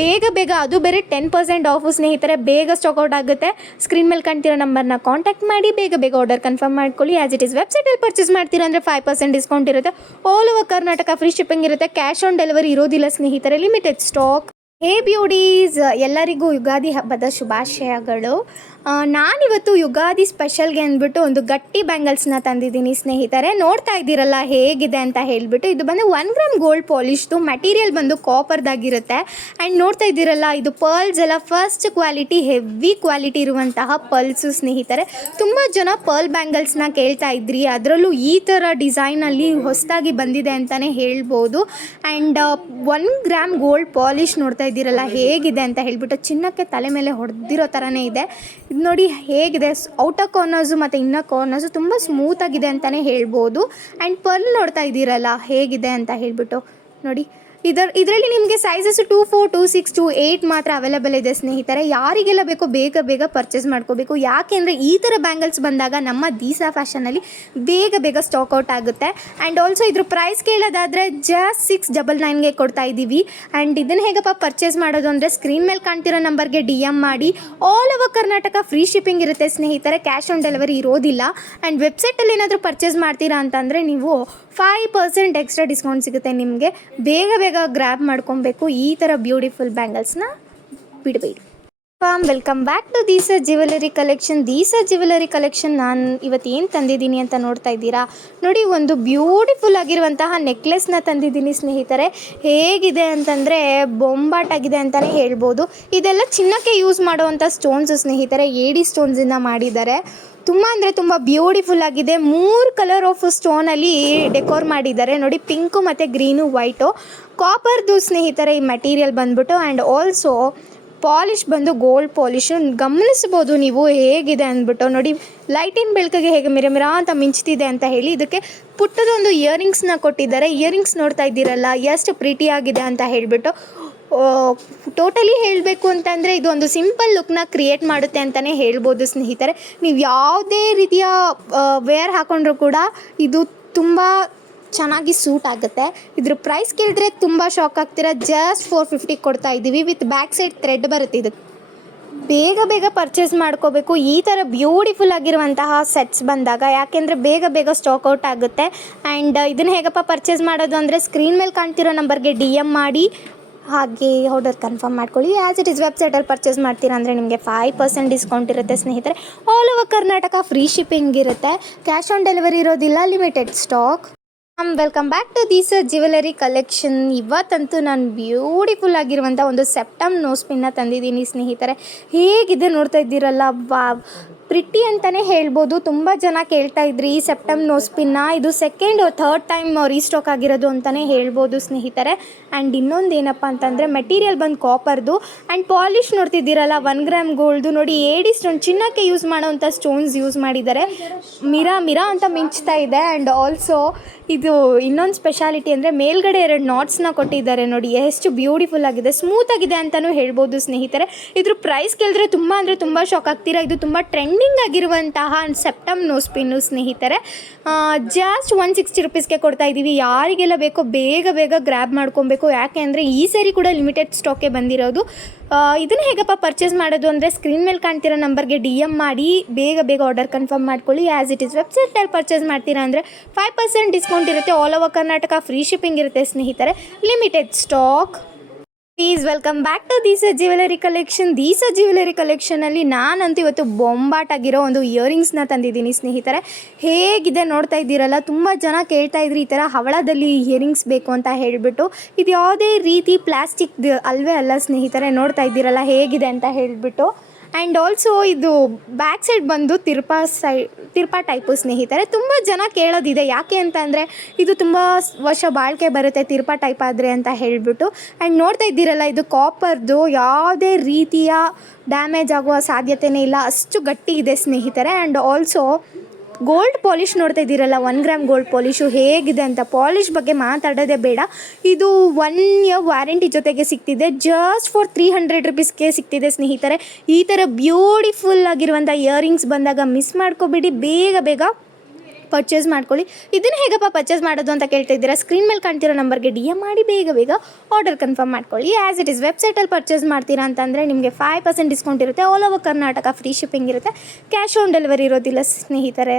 ಬೇಗ ಅದು ಬೇರೆ 10% ಆಫು ಸ್ನೇಹಿತರೆ. ಬೇಗ ಸ್ಟಾಕ್ಔಟ್ ಆಗುತ್ತೆ. ಸ್ಕ್ರೀನ್ ಮೇಲೆ ಕಾಣ್ತಿರೋ ನಂಬರ್ನ ಕಾಂಟ್ಯಾಕ್ಟ್ ಮಾಡಿ ಬೇಗ ಆರ್ಡರ್ ಕನ್ಫರ್ಮ್ ಮಾಡ್ಕೊಳ್ಳಿ. ಆ್ಯಸ್ ಇಟ್ ಈಸ್ ವೆಬ್ಸೈಟಲ್ಲಿ ಪರ್ಚೇಸ್ ಮಾಡ್ತೀರಾ ಅಂದರೆ 5% ಡಿಸ್ಕೌಂಟ್ ಇರುತ್ತೆ. All over Karnataka free shipping ಇರುತ್ತೆ. ಕ್ಯಾಶ್ ಆನ್ ಡೆಲಿವರಿ ಇರೋದಿಲ್ಲ ಸ್ನೇಹಿತರೆ. Limited stock. ಹೇ ಬ್ಯೂಟೀಸ್, ಎಲ್ಲರಿಗೂ ಯುಗಾದಿ ಹಬ್ಬದ ಶುಭಾಶಯಗಳು. ನಾನಿವತ್ತು ಯುಗಾದಿ ಸ್ಪೆಷಲ್ಗೆ ಅಂದ್ಬಿಟ್ಟು ಒಂದು ಗಟ್ಟಿ ಬ್ಯಾಂಗಲ್ಸ್ನ ತಂದಿದ್ದೀನಿ ಸ್ನೇಹಿತರೆ. ನೋಡ್ತಾ ಇದ್ದೀರಲ್ಲ ಹೇಗಿದೆ ಅಂತ ಹೇಳಿಬಿಟ್ಟು. ಇದು ಬಂದು 1 ಗ್ರಾಮ್ ಗೋಲ್ಡ್ ಪಾಲಿಶ್ದು. ಮೆಟೀರಿಯಲ್ ಬಂದು ಕಾಪರ್ದಾಗಿರುತ್ತೆ. ಆ್ಯಂಡ್ ನೋಡ್ತಾ ಇದ್ದೀರಲ್ಲ, ಇದು ಪರ್ಲ್ಸ್ ಎಲ್ಲ ಫಸ್ಟ್ ಕ್ವಾಲಿಟಿ, ಹೆವಿ ಕ್ವಾಲಿಟಿ ಇರುವಂತಹ ಪರ್ಲ್ಸು ಸ್ನೇಹಿತರೆ. ತುಂಬ ಜನ ಪರ್ಲ್ ಬ್ಯಾಂಗಲ್ಸ್ನ ಕೇಳ್ತಾ ಇದ್ರಿ. ಅದರಲ್ಲೂ ಈ ಥರ ಡಿಸೈನಲ್ಲಿ ಹೊಸದಾಗಿ ಬಂದಿದೆ ಅಂತಲೇ ಹೇಳ್ಬೋದು. ಆ್ಯಂಡ್ 1 ಗ್ರಾಮ್ ಗೋಲ್ಡ್ ಪಾಲಿಶ್ ನೋಡ್ತಾ ಇದ್ದೀರಲ್ಲ ಹೇಗಿದೆ ಅಂತ ಹೇಳ್ಬಿಟ್ಟು. ಚಿನ್ನಕ್ಕೆ ತಲೆ ಮೇಲೆ ಹೊಡೆದಿರೋ ಥರನೇ ಇದೆ. ಇದು ನೋಡಿ ಹೇಗಿದೆ. ಔಟರ್ ಕಾರ್ನರ್ಸು ಮತ್ತು ಇನ್ನರ್ ಕಾರ್ನರ್ಸು ತುಂಬ ಸ್ಮೂತಾಗಿದೆ ಅಂತಲೇ ಹೇಳ್ಬೋದು. ಆ್ಯಂಡ್ ಪರ್ಲ್ ನೋಡ್ತಾ ಇದ್ದೀರಲ್ಲ ಹೇಗಿದೆ ಅಂತ ಹೇಳ್ಬಿಟ್ಟು ನೋಡಿ. ಇದರಲ್ಲಿ ನಿಮಗೆ ಸೈಜಸ್ 2, 4, 2, 6, 2, 8 ಮಾತ್ರ ಅವೈಲೇಬಲ್ ಇದೆ ಸ್ನೇಹಿತರೆ. ಯಾರಿಗೆಲ್ಲ ಬೇಕೋ ಬೇಗ ಬೇಗ ಪರ್ಚೇಸ್ ಮಾಡ್ಕೋಬೇಕು. ಯಾಕೆಂದರೆ ಈ ಥರ ಬ್ಯಾಂಗಲ್ಸ್ ಬಂದಾಗ ನಮ್ಮ ದೀಸಾ ಫ್ಯಾಷನಲ್ಲಿ ಬೇಗ ಸ್ಟಾಕ್ ಔಟ್ ಆಗುತ್ತೆ. ಆ್ಯಂಡ್ ಆಲ್ಸೋ ಇದ್ರ ಪ್ರೈಸ್ ಕೇಳೋದಾದರೆ ಜಸ್ಟ್ 699ಗೆ ಕೊಡ್ತಾ ಇದ್ದೀವಿ. ಆ್ಯಂಡ್ ಇದನ್ನು ಹೇಗಪ್ಪ ಪರ್ಚೇಸ್ ಮಾಡೋದು ಅಂದರೆ ಸ್ಕ್ರೀನ್ ಮೇಲೆ ಕಾಣ್ತಿರೋ ನಂಬರ್ಗೆ DM ಮಾಡಿ. All over Karnataka free shipping ಇರುತ್ತೆ ಸ್ನೇಹಿತರೆ, ಕ್ಯಾಶ್ ಆನ್ ಡೆಲಿವರಿ ಇರೋದಿಲ್ಲ. ಆ್ಯಂಡ್ ವೆಬ್ಸೈಟಲ್ಲಿ ಏನಾದರೂ ಪರ್ಚೇಸ್ ಮಾಡ್ತೀರಾ ಅಂತಂದರೆ ನೀವು 5% ಎಕ್ಸ್ಟ್ರಾ ಡಿಸ್ಕೌಂಟ್ ಸಿಗುತ್ತೆ ನಿಮಗೆ. ಬೇಗ ಗ್ರ್ಯಾಬ್ ಮಾಡ್ಕೊಬೇಕು. ಈ ಥರ ಬ್ಯೂಟಿಫುಲ್ ಬ್ಯಾಂಗಲ್ಸ್ನ ಬಿಡಬೇಡಿ. Welcome back to Deesa jewellery collection. Deesa jewellery collection ನಾನು ಇವತ್ತು ಏನು ತಂದಿದ್ದೀನಿ ಅಂತ ನೋಡ್ತಾ ಇದ್ದೀರಾ. ನೋಡಿ, ಒಂದು ಬ್ಯೂಟಿಫುಲ್ ಆಗಿರುವಂತಹ ನೆಕ್ಲೆಸ್ನ ತಂದಿದ್ದೀನಿ ಸ್ನೇಹಿತರೆ. ಹೇಗಿದೆ ಅಂತಂದರೆ ಬೊಂಬಾಟಾಗಿದೆ ಅಂತಲೇ ಹೇಳ್ಬೋದು. ಇದೆಲ್ಲ ಚಿನ್ನಕ್ಕೆ ಯೂಸ್ ಮಾಡುವಂಥ ಸ್ಟೋನ್ಸು ಸ್ನೇಹಿತರೆ, ಏಡಿ ಸ್ಟೋನ್ಸಿಂದ ಮಾಡಿದ್ದಾರೆ. ತುಂಬ ಅಂದರೆ ತುಂಬ ಬ್ಯೂಟಿಫುಲ್ ಆಗಿದೆ. 3 ಕಲರ್ ಆಫ್ ಸ್ಟೋನಲ್ಲಿ ಡೆಕೋರ್ ಮಾಡಿದ್ದಾರೆ ನೋಡಿ, ಪಿಂಕು ಮತ್ತು ಗ್ರೀನು ವೈಟು. ಕಾಪರ್ದು ಸ್ನೇಹಿತರೆ ಈ ಮೆಟೀರಿಯಲ್ ಬಂದ್ಬಿಟ್ಟು. ಆ್ಯಂಡ್ ಆಲ್ಸೋ ಪಾಲಿಶ್ ಬಂದು ಗೋಲ್ಡ್ ಪಾಲಿಶು ಗಮನಿಸ್ಬೋದು ನೀವು ಹೇಗಿದೆ ಅಂದ್ಬಿಟ್ಟು. ನೋಡಿ, ಲೈಟಿನ ಬೆಳಕಿಗೆ ಹೇಗೆ ಮಿರ ಅಂತ ಮಿಂಚ್ತಿದೆ ಅಂತ ಹೇಳಿ ಇದಕ್ಕೆ ಪುಟ್ಟದೊಂದು ಇಯರಿಂಗ್ಸ್ನ ಕೊಟ್ಟಿದ್ದಾರೆ. ಇಯರಿಂಗ್ಸ್ ನೋಡ್ತಾ ಇದ್ದೀರಲ್ಲ ಎಷ್ಟು ಪ್ರೀಟಿಯಾಗಿದೆ ಅಂತ ಹೇಳಿಬಿಟ್ಟು. ಟೋಟಲಿ ಹೇಳಬೇಕು ಅಂತಂದರೆ ಇದು ಒಂದು ಸಿಂಪಲ್ ಲುಕ್ನ ಕ್ರಿಯೇಟ್ ಮಾಡುತ್ತೆ ಅಂತಲೇ ಹೇಳ್ಬೋದು ಸ್ನೇಹಿತರೆ. ನೀವು ಯಾವುದೇ ರೀತಿಯ ವೇರ್ ಹಾಕೊಂಡ್ರೂ ಕೂಡ ಇದು ತುಂಬ ಚೆನ್ನಾಗಿ ಸೂಟ್ ಆಗುತ್ತೆ. ಇದ್ರ ಪ್ರೈಸ್ ಕೇಳಿದ್ರೆ ತುಂಬ ಶಾಕ್ ಆಗ್ತೀರಾ. ಜಸ್ಟ್ 450 ಕೊಡ್ತಾ ಇದ್ದೀವಿ. ವಿತ್ ಬ್ಯಾಕ್ ಸೈಡ್ ಥ್ರೆಡ್ ಬರುತ್ತೆ. ಇದಕ್ಕೆ ಬೇಗ ಪರ್ಚೇಸ್ ಮಾಡ್ಕೋಬೇಕು ಈ ಥರ ಬ್ಯೂಟಿಫುಲ್ ಆಗಿರುವಂತಹ ಸೆಟ್ಸ್ ಬಂದಾಗ. ಯಾಕೆಂದರೆ ಬೇಗ ಸ್ಟಾಕ್ ಔಟ್ ಆಗುತ್ತೆ. ಆ್ಯಂಡ್ ಇದನ್ನು ಹೇಗಪ್ಪ ಪರ್ಚೇಸ್ ಮಾಡೋದು ಅಂದರೆ ಸ್ಕ್ರೀನ್ ಮೇಲೆ ಕಾಣ್ತಿರೋ ನಂಬರ್ಗೆ DM ಮಾಡಿ, ಹಾಗೆ ಆರ್ಡರ್ ಕನ್ಫರ್ಮ್ ಮಾಡ್ಕೊಳ್ಳಿ. ಆ್ಯಸ್ ಇಟ್ ಈಸ್ ವೆಬ್ಸೈಟಲ್ಲಿ ಪರ್ಚೇಸ್ ಮಾಡ್ತೀರಾ ಅಂದರೆ ನಿಮಗೆ 5% ಡಿಸ್ಕೌಂಟ್ ಇರುತ್ತೆ ಸ್ನೇಹಿತರೆ. All over Karnataka free shipping ಇರುತ್ತೆ, ಕ್ಯಾಶ್ ಆನ್ ಡೆಲಿವರಿ ಇರೋದಿಲ್ಲ, limited stock. Welcome back to Deesa jewellery collection. ಇವತ್ತಂತೂ ನಾನು ಬ್ಯೂಟಿಫುಲ್ ಆಗಿರುವಂಥ ಒಂದು ಸೆಪ್ಟಮ್ ನೋಸ್ಪಿನ್ನ ತಂದಿದ್ದೀನಿ ಸ್ನೇಹಿತರೆ. ಹೇಗಿದೆ ನೋಡ್ತಾ ಇದ್ದೀರಲ್ಲ, ವಾವ್, ಪ್ರಿಟಿ ಅಂತಲೇ ಹೇಳ್ಬೋದು. ತುಂಬ ಜನ ಕೇಳ್ತಾ ಇದ್ರಿ ಈ ಸೆಪ್ಟಮ್ ನೋಸ್ಪಿನ್ನ. ಇದು 2nd or 3rd time restock ಆಗಿರೋದು ಅಂತಲೇ ಹೇಳ್ಬೋದು ಸ್ನೇಹಿತರೆ. ಆ್ಯಂಡ್ ಇನ್ನೊಂದು ಏನಪ್ಪ ಅಂತಂದರೆ ಮೆಟೀರಿಯಲ್ ಬಂದು ಕಾಪರ್ದು. ಆ್ಯಂಡ್ ಪಾಲಿಶ್ ನೋಡ್ತಿದ್ದೀರಲ್ಲ 1 ಗ್ರಾಮ್ ಗೋಲ್ಡು. ನೋಡಿ, ಏಡಿ ಸ್ಟೋನ್, ಚಿನ್ನಕ್ಕೆ ಯೂಸ್ ಮಾಡೋವಂಥ ಸ್ಟೋನ್ಸ್ ಯೂಸ್ ಮಾಡಿದ್ದಾರೆ. ಮಿರ ಅಂತ ಮಿಂಚ್ತಾ ಇದೆ. ಆ್ಯಂಡ್ ಆಲ್ಸೋ ಇದು ಇನ್ನೊಂದು ಸ್ಪೆಷಾಲಿಟಿ ಅಂದರೆ ಮೇಲ್ಗಡೆ 2 ನಾಟ್ಸ್ನ ಕೊಟ್ಟಿದ್ದಾರೆ. ನೋಡಿ ಎಷ್ಟು ಬ್ಯೂಟಿಫುಲ್ ಆಗಿದೆ, ಸ್ಮೂತ್ ಆಗಿದೆ ಅಂತಲೂ ಹೇಳ್ಬೋದು ಸ್ನೇಹಿತರೆ. ಇದ್ರ ಪ್ರೈಸ್ ಕೇಳಿದ್ರೆ ತುಂಬ ಅಂದರೆ ತುಂಬ ಶಾಕ್ ಆಗ್ತೀರಾ. ಇದು ತುಂಬ ಟ್ರೆಂಡಿಂಗ್ ಆಗಿರುವಂತಹ ಸೆಪ್ಟಮ್ ನೋಸ್ಪಿನ್ನು ಸ್ನೇಹಿತರೆ. ಜಸ್ಟ್ 160 ರುಪೀಸ್ಗೆ ಕೊಡ್ತಾ ಇದ್ದೀವಿ. ಯಾರಿಗೆಲ್ಲ ಬೇಕೋ ಬೇಗ ಗ್ರ್ಯಾಬ್ ಮಾಡ್ಕೊಬೇಕು. ಯಾಕೆ ಅಂದರೆ ಈ ಸಾರಿ ಕೂಡ ಲಿಮಿಟೆಡ್ ಸ್ಟಾಕೆ ಬಂದಿರೋದು. ಇದನ್ನು ಹೇಗಪ್ಪ ಪರ್ಚೇಸ್ ಮಾಡೋದು ಅಂದರೆ ಸ್ಕ್ರೀನ್ ಮೇಲೆ ಕಾಣ್ತಿರೋ ನಂಬರ್ಗೆ DM ಮಾಡಿ ಬೇಗ ಆರ್ಡರ್ ಕನ್ಫರ್ಮ್ ಮಾಡ್ಕೊಳ್ಳಿ. ಆ್ಯಸ್ ಇಟ್ ಈಸ್ ವೆಬ್ಸೈಟಲ್ಲಿ ಪರ್ಚೇಸ್ ಮಾಡ್ತೀರಾ ಅಂದರೆ 5% ಡಿಸ್ಕೌಂಟ್ ಇರುತ್ತೆ. All over Karnataka free shipping ಇರುತ್ತೆ ಸ್ನೇಹಿತರೆ, limited stock. Please welcome back to Deesa jewellery collection. Deesa jewellery ಕಲೆಕ್ಷನಲ್ಲಿ ನಾನಂತೂ ಇವತ್ತು ಬೊಂಬಾಟಾಗಿರೋ ಒಂದು ಇಯರಿಂಗ್ಸ್ನ ತಂದಿದ್ದೀನಿ ಸ್ನೇಹಿತರೆ. ಹೇಗಿದೆ ನೋಡ್ತಾ ಇದ್ದೀರಲ್ಲ, ತುಂಬ ಜನ ಕೇಳ್ತಾ ಇದ್ರಿ ಈ ಥರ ಹವಳದಲ್ಲಿ ಇಯರಿಂಗ್ಸ್ ಬೇಕು ಅಂತ ಹೇಳಿಬಿಟ್ಟು. ಇದು ಯಾವುದೇ ರೀತಿ ಪ್ಲಾಸ್ಟಿಕ್ ಅಲ್ವೇ ಅಲ್ಲ ಸ್ನೇಹಿತರೆ. ನೋಡ್ತಾ ಇದ್ದೀರಲ್ಲ ಹೇಗಿದೆ ಅಂತ ಹೇಳಿಬಿಟ್ಟು. ಆ್ಯಂಡ್ ಆಲ್ಸೋ ಇದು ಬ್ಯಾಕ್ ಸೈಡ್ ಬಂದು ತಿರ್ಪಾ ಟೈಪು ಸ್ನೇಹಿತರೆ. ತುಂಬ ಜನ ಕೇಳೋದಿದೆ ಯಾಕೆ ಅಂತ ಅಂದರೆ ಇದು ತುಂಬ ವರ್ಷ ಬಾಳಿಕೆ ಬರುತ್ತೆ ತಿರ್ಪಾ ಟೈಪ್ ಆದರೆ ಅಂತ ಹೇಳಿಬಿಟ್ಟು. ಆ್ಯಂಡ್ ನೋಡ್ತಾ ಇದ್ದೀರಲ್ಲ, ಇದು ಕಾಪರ್ದು, ಯಾವುದೇ ರೀತಿಯ ಡ್ಯಾಮೇಜ್ ಆಗುವ ಸಾಧ್ಯತೆಯೇ ಇಲ್ಲ, ಅಷ್ಟು ಗಟ್ಟಿ ಇದೆ ಸ್ನೇಹಿತರೆ. ಆ್ಯಂಡ್ ಆಲ್ಸೋ ಗೋಲ್ಡ್ ಪಾಲಿಶ್ ನೋಡ್ತಾ ಇದ್ದೀರಲ್ಲ, 1 ಗ್ರಾಮ್ ಗೋಲ್ಡ್ ಪಾಲಿಶು ಹೇಗಿದೆ ಅಂತ. ಪಾಲಿಶ್ ಬಗ್ಗೆ ಮಾತಾಡೋದೇ ಬೇಡ. ಇದು 1 ಇಯರ್ ವ್ಯಾರಂಟಿ ಜೊತೆಗೆ ಸಿಗ್ತಿದೆ. ಜಸ್ಟ್ ಫಾರ್ 300 ರುಪೀಸ್ಗೆ ಸಿಗ್ತಿದೆ ಸ್ನೇಹಿತರೆ. ಈ ಥರ ಬ್ಯೂಟಿಫುಲ್ ಆಗಿರುವಂಥ ಇಯರಿಂಗ್ಸ್ ಬಂದಾಗ ಮಿಸ್ ಮಾಡ್ಕೊಬೇಡಿ, ಬೇಗ ಪರ್ಚೇಸ್ ಮಾಡ್ಕೊಳ್ಳಿ. ಇದನ್ನು ಹೇಗಪ್ಪ ಪರ್ಚೇಸ್ ಮಾಡೋದು ಅಂತ ಕೇಳ್ತಾ ಇದ್ದೀರಾ. ಸ್ಕ್ರೀನ್ ಮೇಲೆ ಕಾಣ್ತಿರೋ ನಂಬರ್ಗೆ DM ಮಾಡಿ ಬೇಗ ಆರ್ಡರ್ ಕನ್ಫರ್ಮ್ ಮಾಡ್ಕೊಳ್ಳಿ. ಆ್ಯಸ್ ಇಟ್ ಈಸ್ ವೆಬ್ಸೈಟಲ್ಲಿ ಪರ್ಚೇಸ್ ಮಾಡ್ತೀರಾ ಅಂತಂದರೆ ನಿಮಗೆ 5% ಡಿಸ್ಕೌಂಟ್ ಇರುತ್ತೆ. All over Karnataka free shipping ಇರುತ್ತೆ, ಕ್ಯಾಶ್ ಆನ್ ಡೆಲಿವರಿ ಇರೋದಿಲ್ಲ ಸ್ನೇಹಿತರೆ.